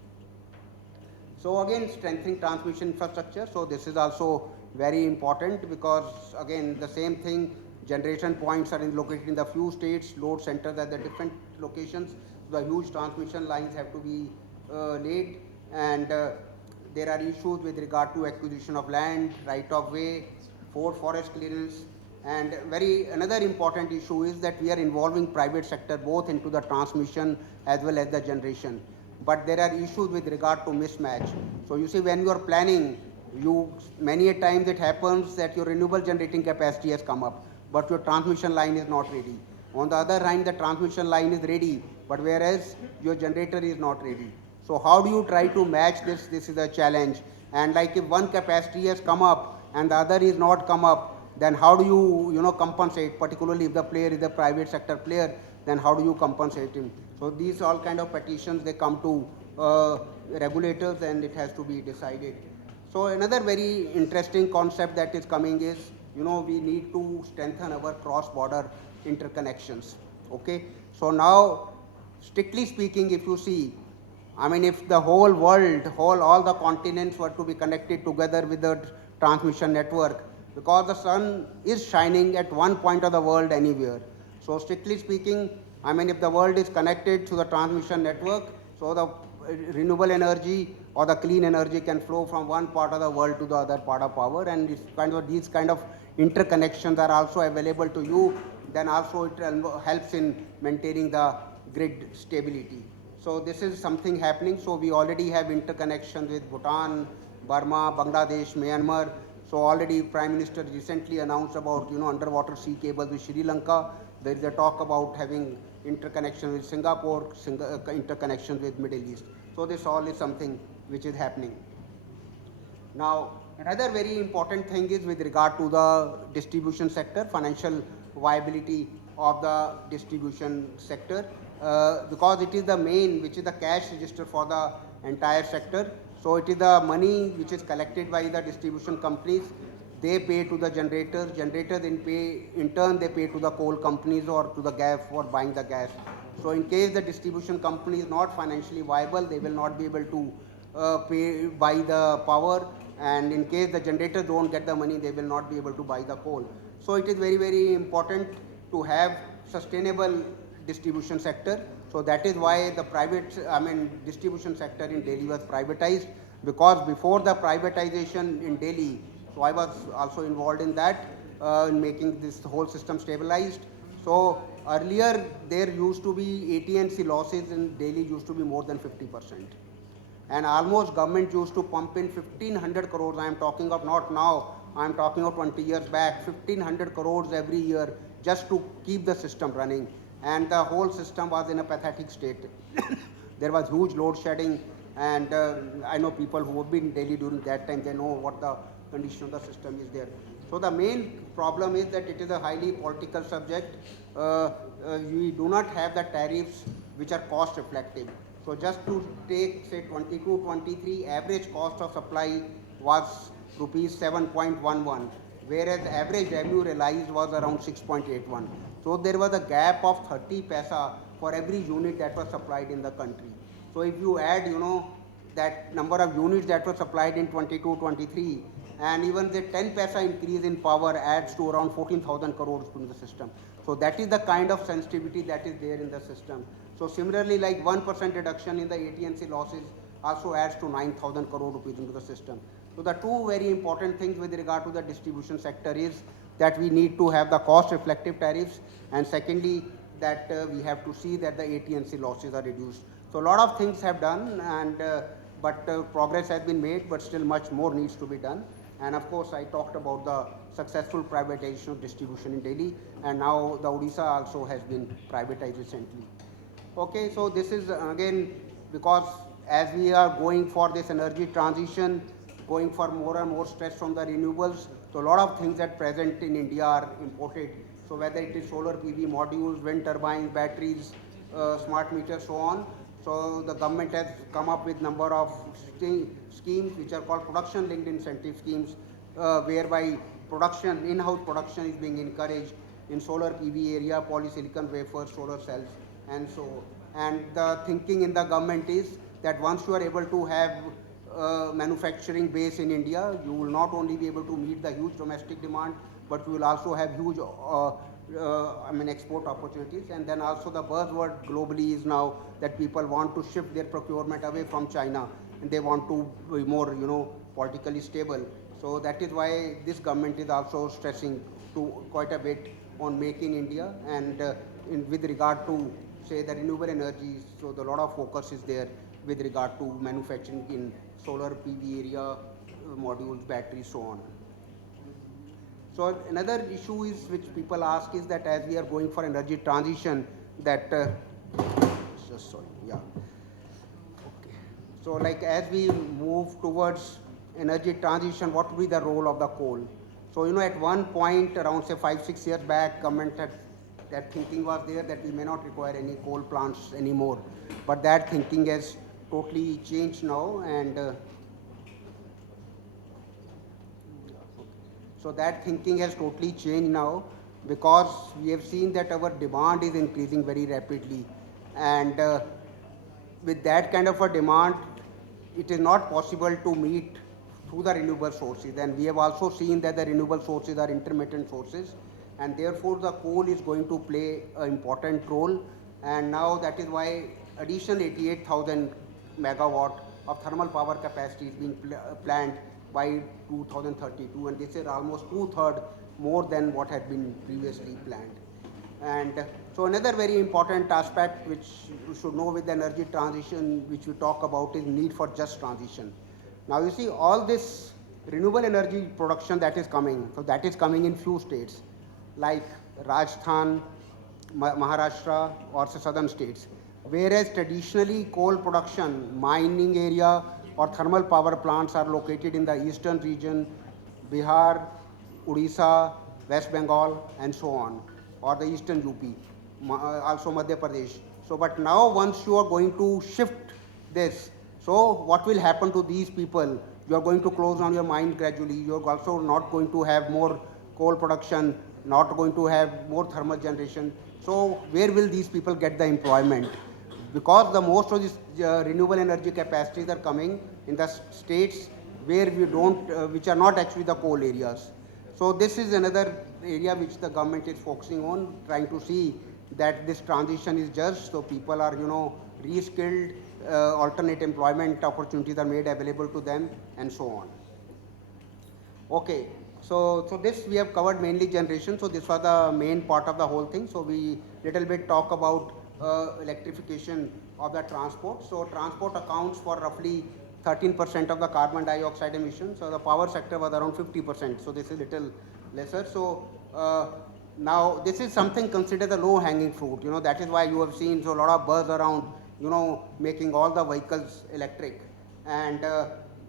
So again, strengthening transmission infrastructure. So this is also very important because again, the same thing, generation points are located in the few states, load centers at the different locations. The huge transmission lines have to be laid, and there are issues with regard to acquisition of land, right of way, forest clearance, and another important issue is that we are involving private sector both into the transmission as well as the generation. But there are issues with regard to mismatch. So you see, when you are planning, many a times it happens that your renewable generating capacity has come up, but your transmission line is not ready. On the other hand, the transmission line is ready, but whereas your generator is not ready. So how do you try to match this? This is a challenge. And like if one capacity has come up and the other is not come up, then how do you compensate, particularly if the player is a private sector player, then how do you compensate him? So these all kind of petitions, they come to regulators and it has to be decided. So another very interesting concept that is coming is, we need to strengthen our cross-border interconnections. Okay, so now, strictly speaking, if you see, if the whole world, all the continents were to be connected together with the transmission network, because the sun is shining at one point of the world anywhere. So strictly speaking, if the world is connected to the transmission network, so the renewable energy or the clean energy can flow from one part of the world to the other part of power, and these kind of interconnections are also available to you, then also it helps in maintaining the grid stability. So this is something happening. So we already have interconnections with Bhutan, Burma, Bangladesh, Myanmar. So already Prime Minister recently announced about underwater sea cables with Sri Lanka. There is a talk about having interconnection with Singapore, interconnection with Middle East. So this all is something which is happening. Now, another very important thing is with regard to the distribution sector, financial viability of the distribution sector, because it is the main, which is the cash register for the entire sector. So it is the money which is collected by the distribution companies. they pay to the generators, generators in turn they pay to the coal companies or to the gas for buying the gas. So in case the distribution company is not financially viable, they will not be able to buy the power, and in case the generators don't get the money, they will not be able to buy the coal. So it is very, very important to have sustainable distribution sector. So that is why the distribution sector in Delhi was privatized, because before the privatization in Delhi, so I was also involved in that, in making this whole system stabilized. So earlier there used to be AT&C losses in Delhi used to be more than 50%. And almost government used to pump in 1500 crores. I am talking of not now, I am talking of 20 years back, 1500 crores every year just to keep the system running. And the whole system was in a pathetic state. There was huge load shedding, and I know people who have been in Delhi during that time, they know what the condition of the system is there. So the main problem is that it is a highly political subject. We do not have the tariffs which are cost reflective. So just to take say 22-23, average cost of supply was rupees 7.11, whereas average revenue realized was around 6.81. So there was a gap of 30 paisa for every unit that was supplied in the country. So if you add, that number of units that were supplied in 22-23, and even the 10 paisa increase in power adds to around 14,000 crores in the system. So that is the kind of sensitivity that is there in the system. So similarly, like 1% reduction in the AT&C losses also adds to 9,000 crore rupees into the system. So the two very important things with regard to the distribution sector is that we need to have the cost reflective tariffs, and secondly that we have to see that the AT&C losses are reduced. So a lot of things have done, and but progress has been made, but still much more needs to be done. And of course I talked about the successful privatization of distribution in Delhi, and now the Odisha also has been privatized recently. Okay, so this is again because as we are going for this energy transition, going for more and more stress from the renewables, so a lot of things at present in India are imported. So whether it is solar PV modules, wind turbines, batteries, smart meters, so on. So the government has come up with number of schemes which are called production linked incentive schemes, whereby production, in-house production is being encouraged in solar PV area, polysilicon wafers, solar cells, and so. And the thinking in the government is that once you are able to have manufacturing base in India, you will not only be able to meet the huge domestic demand, but you will also have huge export opportunities. And then also the buzzword globally is now that people want to shift their procurement away from China, and they want to be more, politically stable. So that is why this government is also stressing to quite a bit on Make in India, and with regard to say the renewable energy. So the lot of focus is there with regard to manufacturing in solar PV area, modules, batteries, so on. So another issue is which people ask is that as we are going for energy transition, that So like as we move towards energy transition, what will be the role of the coal? So at one point around say 5-6 years back, government had that thinking was there that we may not require any coal plants anymore, but that thinking has totally changed now, and so that thinking has totally changed now, because we have seen that our demand is increasing very rapidly, and with that kind of a demand, it is not possible to meet through the renewable sources. And we have also seen that the renewable sources are intermittent sources, and therefore the coal is going to play an important role. And now that is why additional 88,000 megawatt of thermal power capacity is being planned by 2032, and this is almost 2/3 more than what had been previously planned. And so another very important aspect which you should know with the energy transition which we talk about is need for just transition. Now you see all this renewable energy production that is coming, so that is coming in few states like Rajasthan, Maharashtra, or southern states, whereas traditionally coal production, mining area or thermal power plants are located in the eastern region, Bihar, Odisha, West Bengal, and so on, or the eastern UP, also Madhya Pradesh. So but now once you are going to shift this, so what will happen to these people You are going to close down your mine gradually. You're also not going to have more coal production, not going to have more thermal generation. So where will these people get the employment? Because the most of these renewable energy capacities are coming in the states where we don't, which are not actually the coal areas. So this is another area which the government is focusing on, trying to see that this transition is just, so people are, reskilled, alternate employment opportunities are made available to them, and so on. Okay, so this we have covered mainly generation. So this was the main part of the whole thing. So we little bit talk about electrification of the transport. So transport accounts for roughly 13% of the carbon dioxide emissions. So the power sector was around 50%. So this is little lesser. So now this is something considered the low hanging fruit. That is why you have seen so a lot of buzz around, making all the vehicles electric. And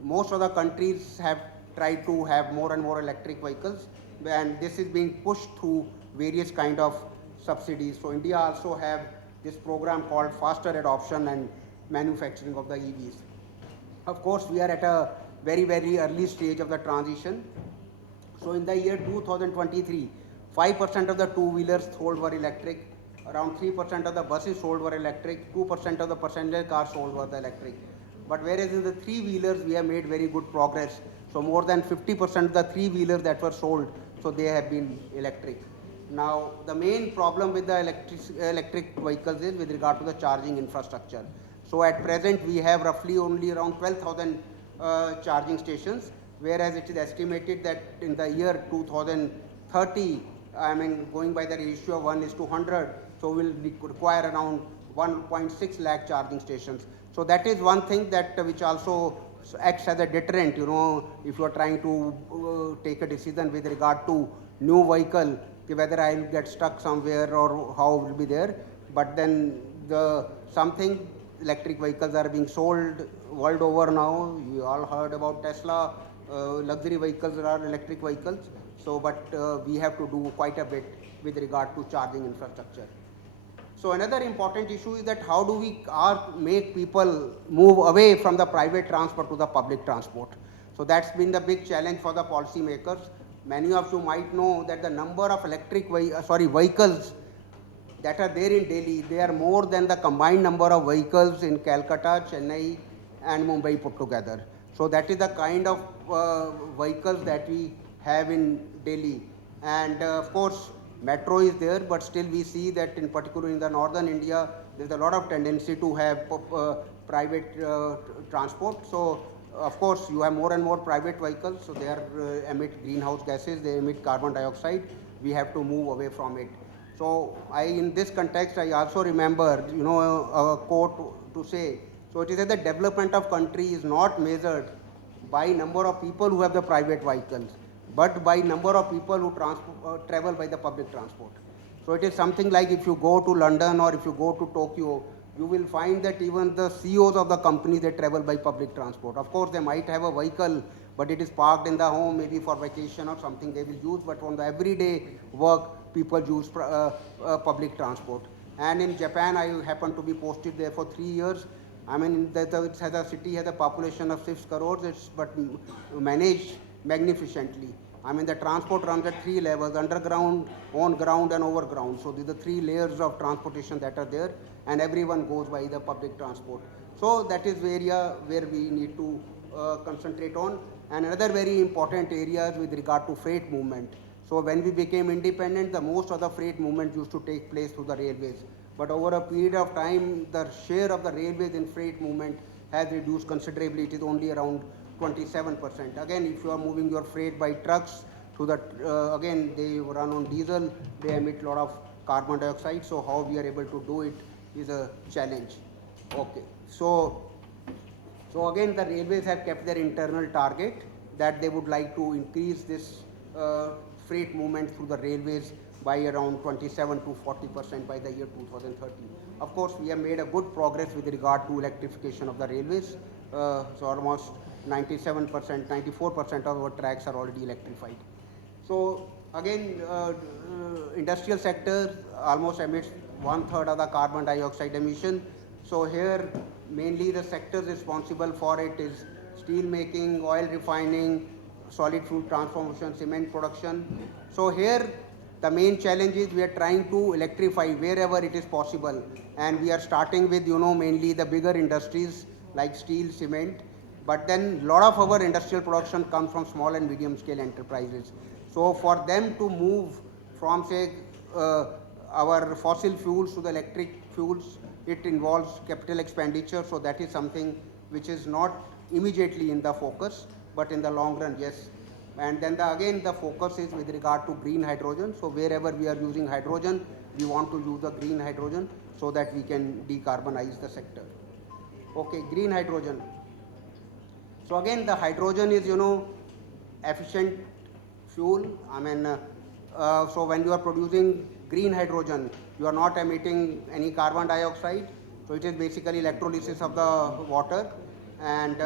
most of the countries have tried to have more and more electric vehicles, and this is being pushed through various kind of subsidies. So India also have this program called faster adoption and manufacturing of the EVs. Of course, we are at a very, very early stage of the transition. So in the year 2023, 5% of the two-wheelers sold were electric, around 3% of the buses sold were electric, 2% of the passenger cars sold were the electric. But whereas in the three-wheelers, we have made very good progress. So more than 50% of the three-wheelers that were sold, so they have been electric. Now, the main problem with the electric vehicles is with regard to the charging infrastructure. So at present, we have roughly only around 12,000 charging stations, whereas it is estimated that in the year 2030, going by the ratio of 1:100, so we'll require around 1.6 lakh charging stations. So that is one thing that which also acts as a deterrent, if you are trying to take a decision with regard to new vehicle, whether I will get stuck somewhere or how will be there. But then something electric vehicles are being sold world over now. You all heard about Tesla, luxury vehicles are electric vehicles. So, but we have to do quite a bit with regard to charging infrastructure. So another important issue is that how do we make people move away from the private transport to the public transport. So that's been the big challenge for the policymakers. Many of you might know that the number of vehicles that are there in Delhi, they are more than the combined number of vehicles in Calcutta, Chennai and Mumbai put together. So that is the kind of vehicles that we have in Delhi. And of course, metro is there, but still we see that in particular in the northern India, there's a lot of tendency to have private transport. So of course, you have more and more private vehicles, so they emit greenhouse gases, they emit carbon dioxide. We have to move away from it. So in this context, I also remember, a quote to say, so it is that the development of country is not measured by number of people who have the private vehicles, but by number of people who travel by the public transport. So it is something like if you go to London or if you go to Tokyo, you will find that even the CEOs of the companies, they travel by public transport. Of course, they might have a vehicle, but it is parked in the home, maybe for vacation or something they will use, but on the everyday work, people use public transport. And in Japan, I happened to be posted there for 3 years. The city has a population of 6 crores, but managed magnificently. The transport runs at 3 levels: underground, on ground and overground. So these are the 3 layers of transportation that are there, and everyone goes by the public transport. So that is area where we need to concentrate on. And another very important area is with regard to freight movement. So when we became independent, the most of the freight movement used to take place through the railways. But over a period of time, the share of the railways in freight movement has reduced considerably. It is only around 27%. Again, if you are moving your freight by trucks, again, they run on diesel, they emit a lot of carbon dioxide. So how we are able to do it is a challenge. Okay, so again, the railways have kept their internal target that they would like to increase this freight movement through the railways by around 27 to 40% by the year 2030. Of course, we have made a good progress with regard to electrification of the railways. So almost 97%, 94% of our tracks are already electrified. So again, industrial sector almost emits 1/3 of the carbon dioxide emission. So here, mainly the sectors responsible for it is steel making, oil refining, solid fuel transformation, cement production. So here the main challenge is we are trying to electrify wherever it is possible, and we are starting with mainly the bigger industries like steel, cement, but then a lot of our industrial production comes from small and medium scale enterprises. So for them to move from say our fossil fuels to the electric fuels, it involves capital expenditure, so that is something which is not immediately in the focus, but in the long run, yes. And then again the focus is with regard to green hydrogen. So wherever we are using hydrogen, we want to use the green hydrogen so that we can decarbonize the sector. Okay, green hydrogen. So again the hydrogen is efficient fuel. I mean, so when you are producing green hydrogen, you are not emitting any carbon dioxide. So it is basically electrolysis of the water, and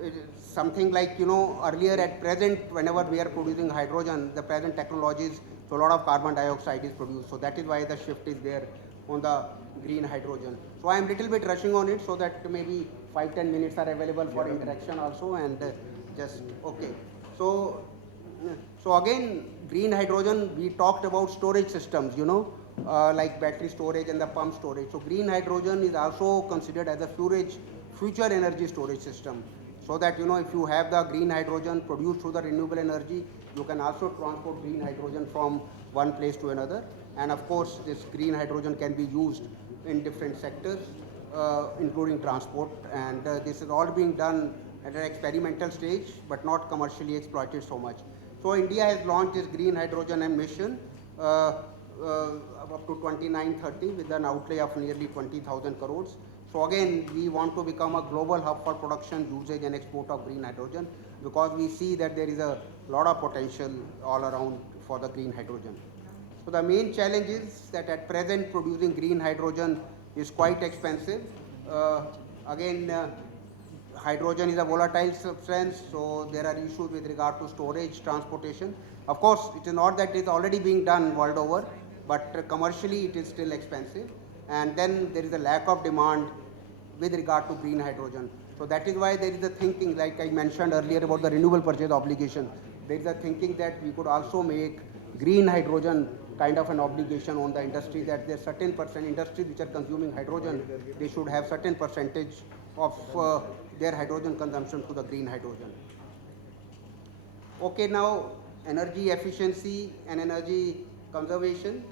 it is something like earlier at present whenever we are producing hydrogen, the present technologies, so a lot of carbon dioxide is produced. So that is why the shift is there on the green hydrogen. So I am little bit rushing on it so that maybe 5-10 minutes are available for interaction also, and just okay. So again green hydrogen, we talked about storage systems, like battery storage and the pump storage. So green hydrogen is also considered as a future energy storage system, so that if you have the green hydrogen produced through the renewable energy, you can also transport green hydrogen from one place to another. And of course this green hydrogen can be used in different sectors, including transport, and this is all being done at an experimental stage but not commercially exploited so much. So India has launched this green hydrogen mission up to 29-30 with an outlay of nearly 20,000 crores. So again we want to become a global hub for production, usage and export of green hydrogen, because we see that there is a lot of potential all around for the green hydrogen. So the main challenge is that at present producing green hydrogen is quite expensive. Hydrogen is a volatile substance, so there are issues with regard to storage, transportation. Of course, it is not that it is already being done world over, but commercially it is still expensive. And then there is a lack of demand with regard to green hydrogen. So that is why there is a thinking, like I mentioned earlier about the renewable purchase obligation. There is a thinking that we could also make green hydrogen kind of an obligation on the industry, that there are certain industries which are consuming hydrogen, they should have certain percentage of their hydrogen consumption to the green hydrogen. Okay, now energy efficiency and energy conservation.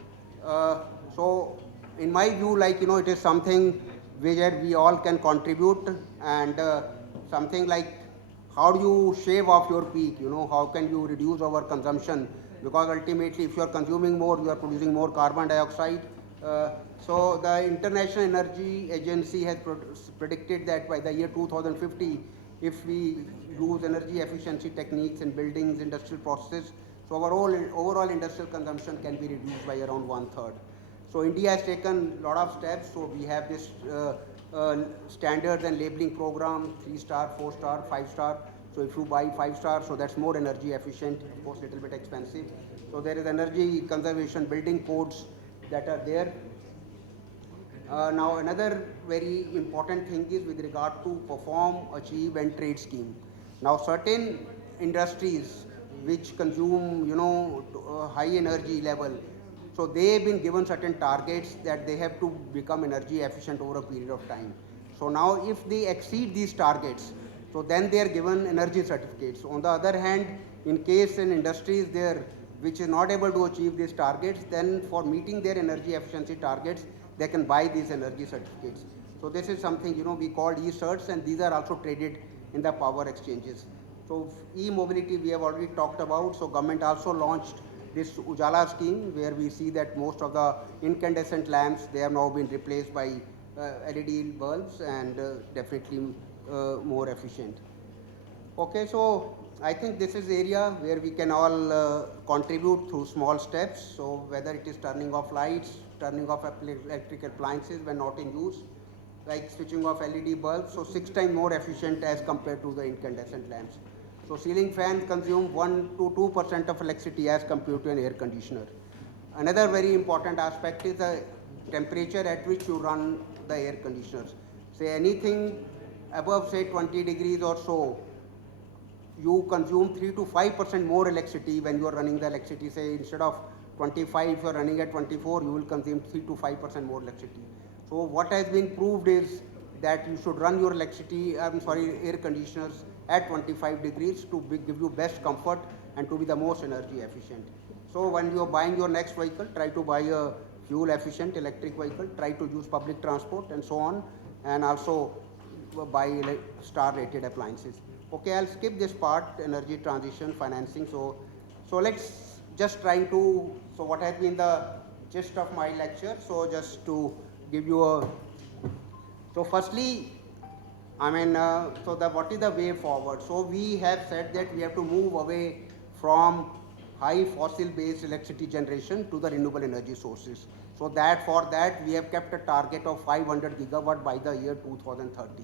So in my view, it is something where we all can contribute, and something like how do you shave off your peak, how can you reduce our consumption, because ultimately if you are consuming more, you are producing more carbon dioxide. So the International Energy Agency has predicted that by the year 2050, if we use energy efficiency techniques in buildings, industrial processes, so our overall industrial consumption can be reduced by around 1/3. So India has taken a lot of steps. So we have this standards and labeling program, 3-star, 4-star, 5-star. So if you buy 5-star, so that's more energy efficient, of course a little bit expensive. So there is energy conservation building codes that are there. Now another very important thing is with regard to perform, achieve and trade scheme. Now certain industries which consume high energy level, so they have been given certain targets that they have to become energy efficient over a period of time. So now if they exceed these targets, so then they are given energy certificates. On the other hand, in case an industry is there which is not able to achieve these targets, then for meeting their energy efficiency targets, they can buy these energy certificates. So this is something we call e-certs, and these are also traded in the power exchanges. So e-mobility we have already talked about. So government also launched this Ujala scheme, where we see that most of the incandescent lamps, they have now been replaced by LED bulbs, and definitely more efficient. Okay, so I think this is the area where we can all contribute through small steps. So whether it is turning off lights, turning off electric appliances when not in use, like switching off LED bulbs, so 6 times more efficient as compared to the incandescent lamps. So ceiling fans consume 1 to 2% of electricity as compared to an air conditioner. Another very important aspect is the temperature at which you run the air conditioners. Say anything above say 20 degrees or so, you consume 3 to 5% more electricity when you are running the electricity. Say instead of 25, if you are running at 24, you will consume 3 to 5% more electricity. So what has been proved is that you should run your air conditioners at 25 degrees to give you best comfort and to be the most energy efficient. So when you are buying your next vehicle, try to buy a fuel efficient electric vehicle, try to use public transport and so on, and also buy star rated appliances. Okay, I'll skip this part, energy transition, financing. So let's just try to, so what has been the gist of my lecture? So just to give you a, so firstly, what is the way forward? So we have said that we have to move away from high fossil based electricity generation to the renewable energy sources. So for that we have kept a target of 500 gigawatt by the year 2030.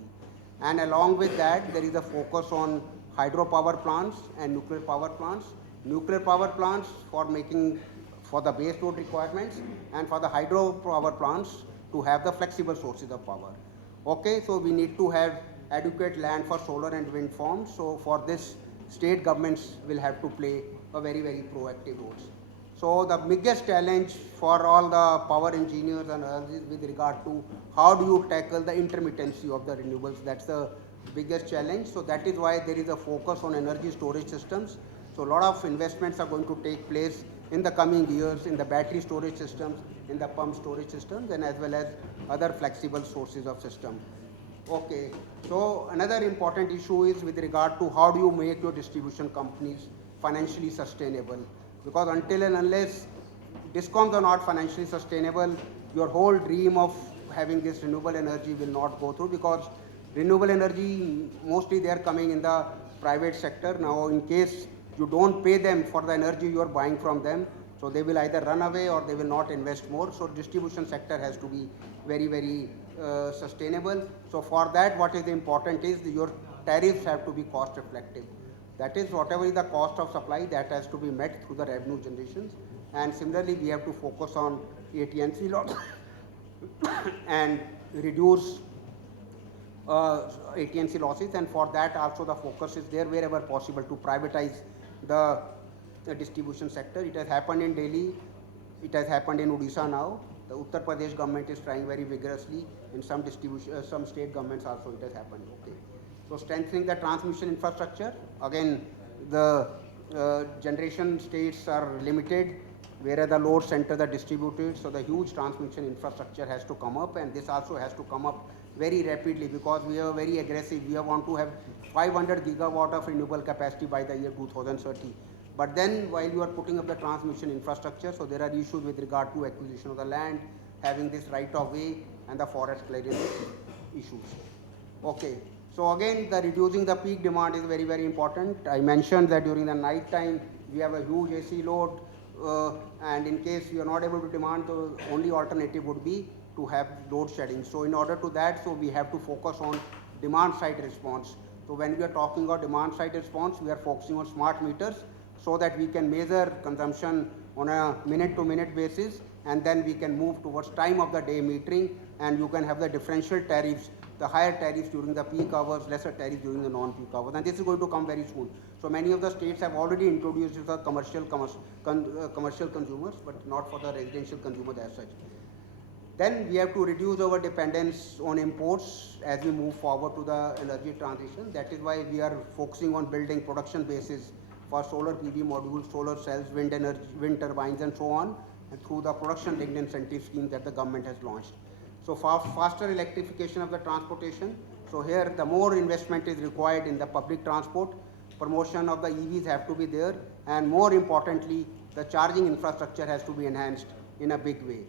And along with that, there is a focus on hydropower plants and nuclear power plants. Nuclear power plants for the base load requirements, and for the hydropower plants to have the flexible sources of power. Okay, so we need to have adequate land for solar and wind farms. So for this, state governments will have to play a very, very proactive role. So the biggest challenge for all the power engineers and others with regard to how do you tackle the intermittency of the renewables, that's the biggest challenge. So that is why there is a focus on energy storage systems. So a lot of investments are going to take place in the coming years in the battery storage systems, in the pump storage systems, and as well as other flexible sources of system. Okay, so another important issue is with regard to how do you make your distribution companies financially sustainable, because until and unless discoms are not financially sustainable, your whole dream of having this renewable energy will not go through, because renewable energy mostly they are coming in the private sector. Now in case you don't pay them for the energy you are buying from them, so they will either run away or they will not invest more. So distribution sector has to be very, very sustainable. So for that, what is important is your tariffs have to be cost reflective. That is, whatever is the cost of supply, that has to be met through the revenue generations. And similarly, we have to focus on AT&C loss and reduce AT&C losses, and for that also the focus is there wherever possible to privatize the distribution sector. It has happened in Delhi, it has happened in Odisha now. The Uttar Pradesh government is trying very vigorously. In some state governments also it has happened. Okay. So strengthening the transmission infrastructure. Again, the generation states are limited, whereas the load centers are distributed. So the huge transmission infrastructure has to come up, and this also has to come up very rapidly, because we are very aggressive. We want to have 500 gigawatt of renewable capacity by the year 2030. But then while you are putting up the transmission infrastructure, so there are issues with regard to acquisition of the land, having this right of way, and the forest clearance issues. Okay. So again, the reducing the peak demand is very, very important. I mentioned that during the night time, we have a huge AC load, and in case you are not able to demand, the only alternative would be to have load shedding. So in order to that, so we have to focus on demand side response. So when we are talking about demand side response, we are focusing on smart meters so that we can measure consumption on a minute to minute basis, and then we can move towards time of the day metering, and you can have the differential tariffs, the higher tariffs during the peak hours, lesser tariffs during the non-peak hours, and this is going to come very soon. So many of the states have already introduced it for commercial consumers, but not for the residential consumers as such. Then we have to reduce our dependence on imports as we move forward to the energy transition. That is why we are focusing on building production bases for solar PV modules, solar cells, wind energy, wind turbines, and so on, and through the production linked incentive scheme that the government has launched. So for faster electrification of the transportation, so here the more investment is required in the public transport, promotion of the EVs have to be there, and more importantly, the charging infrastructure has to be enhanced in a big way.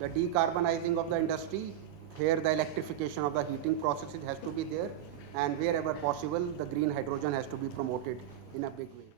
The decarbonizing of the industry, here the electrification of the heating processes has to be there, and wherever possible, the green hydrogen has to be promoted in a big way.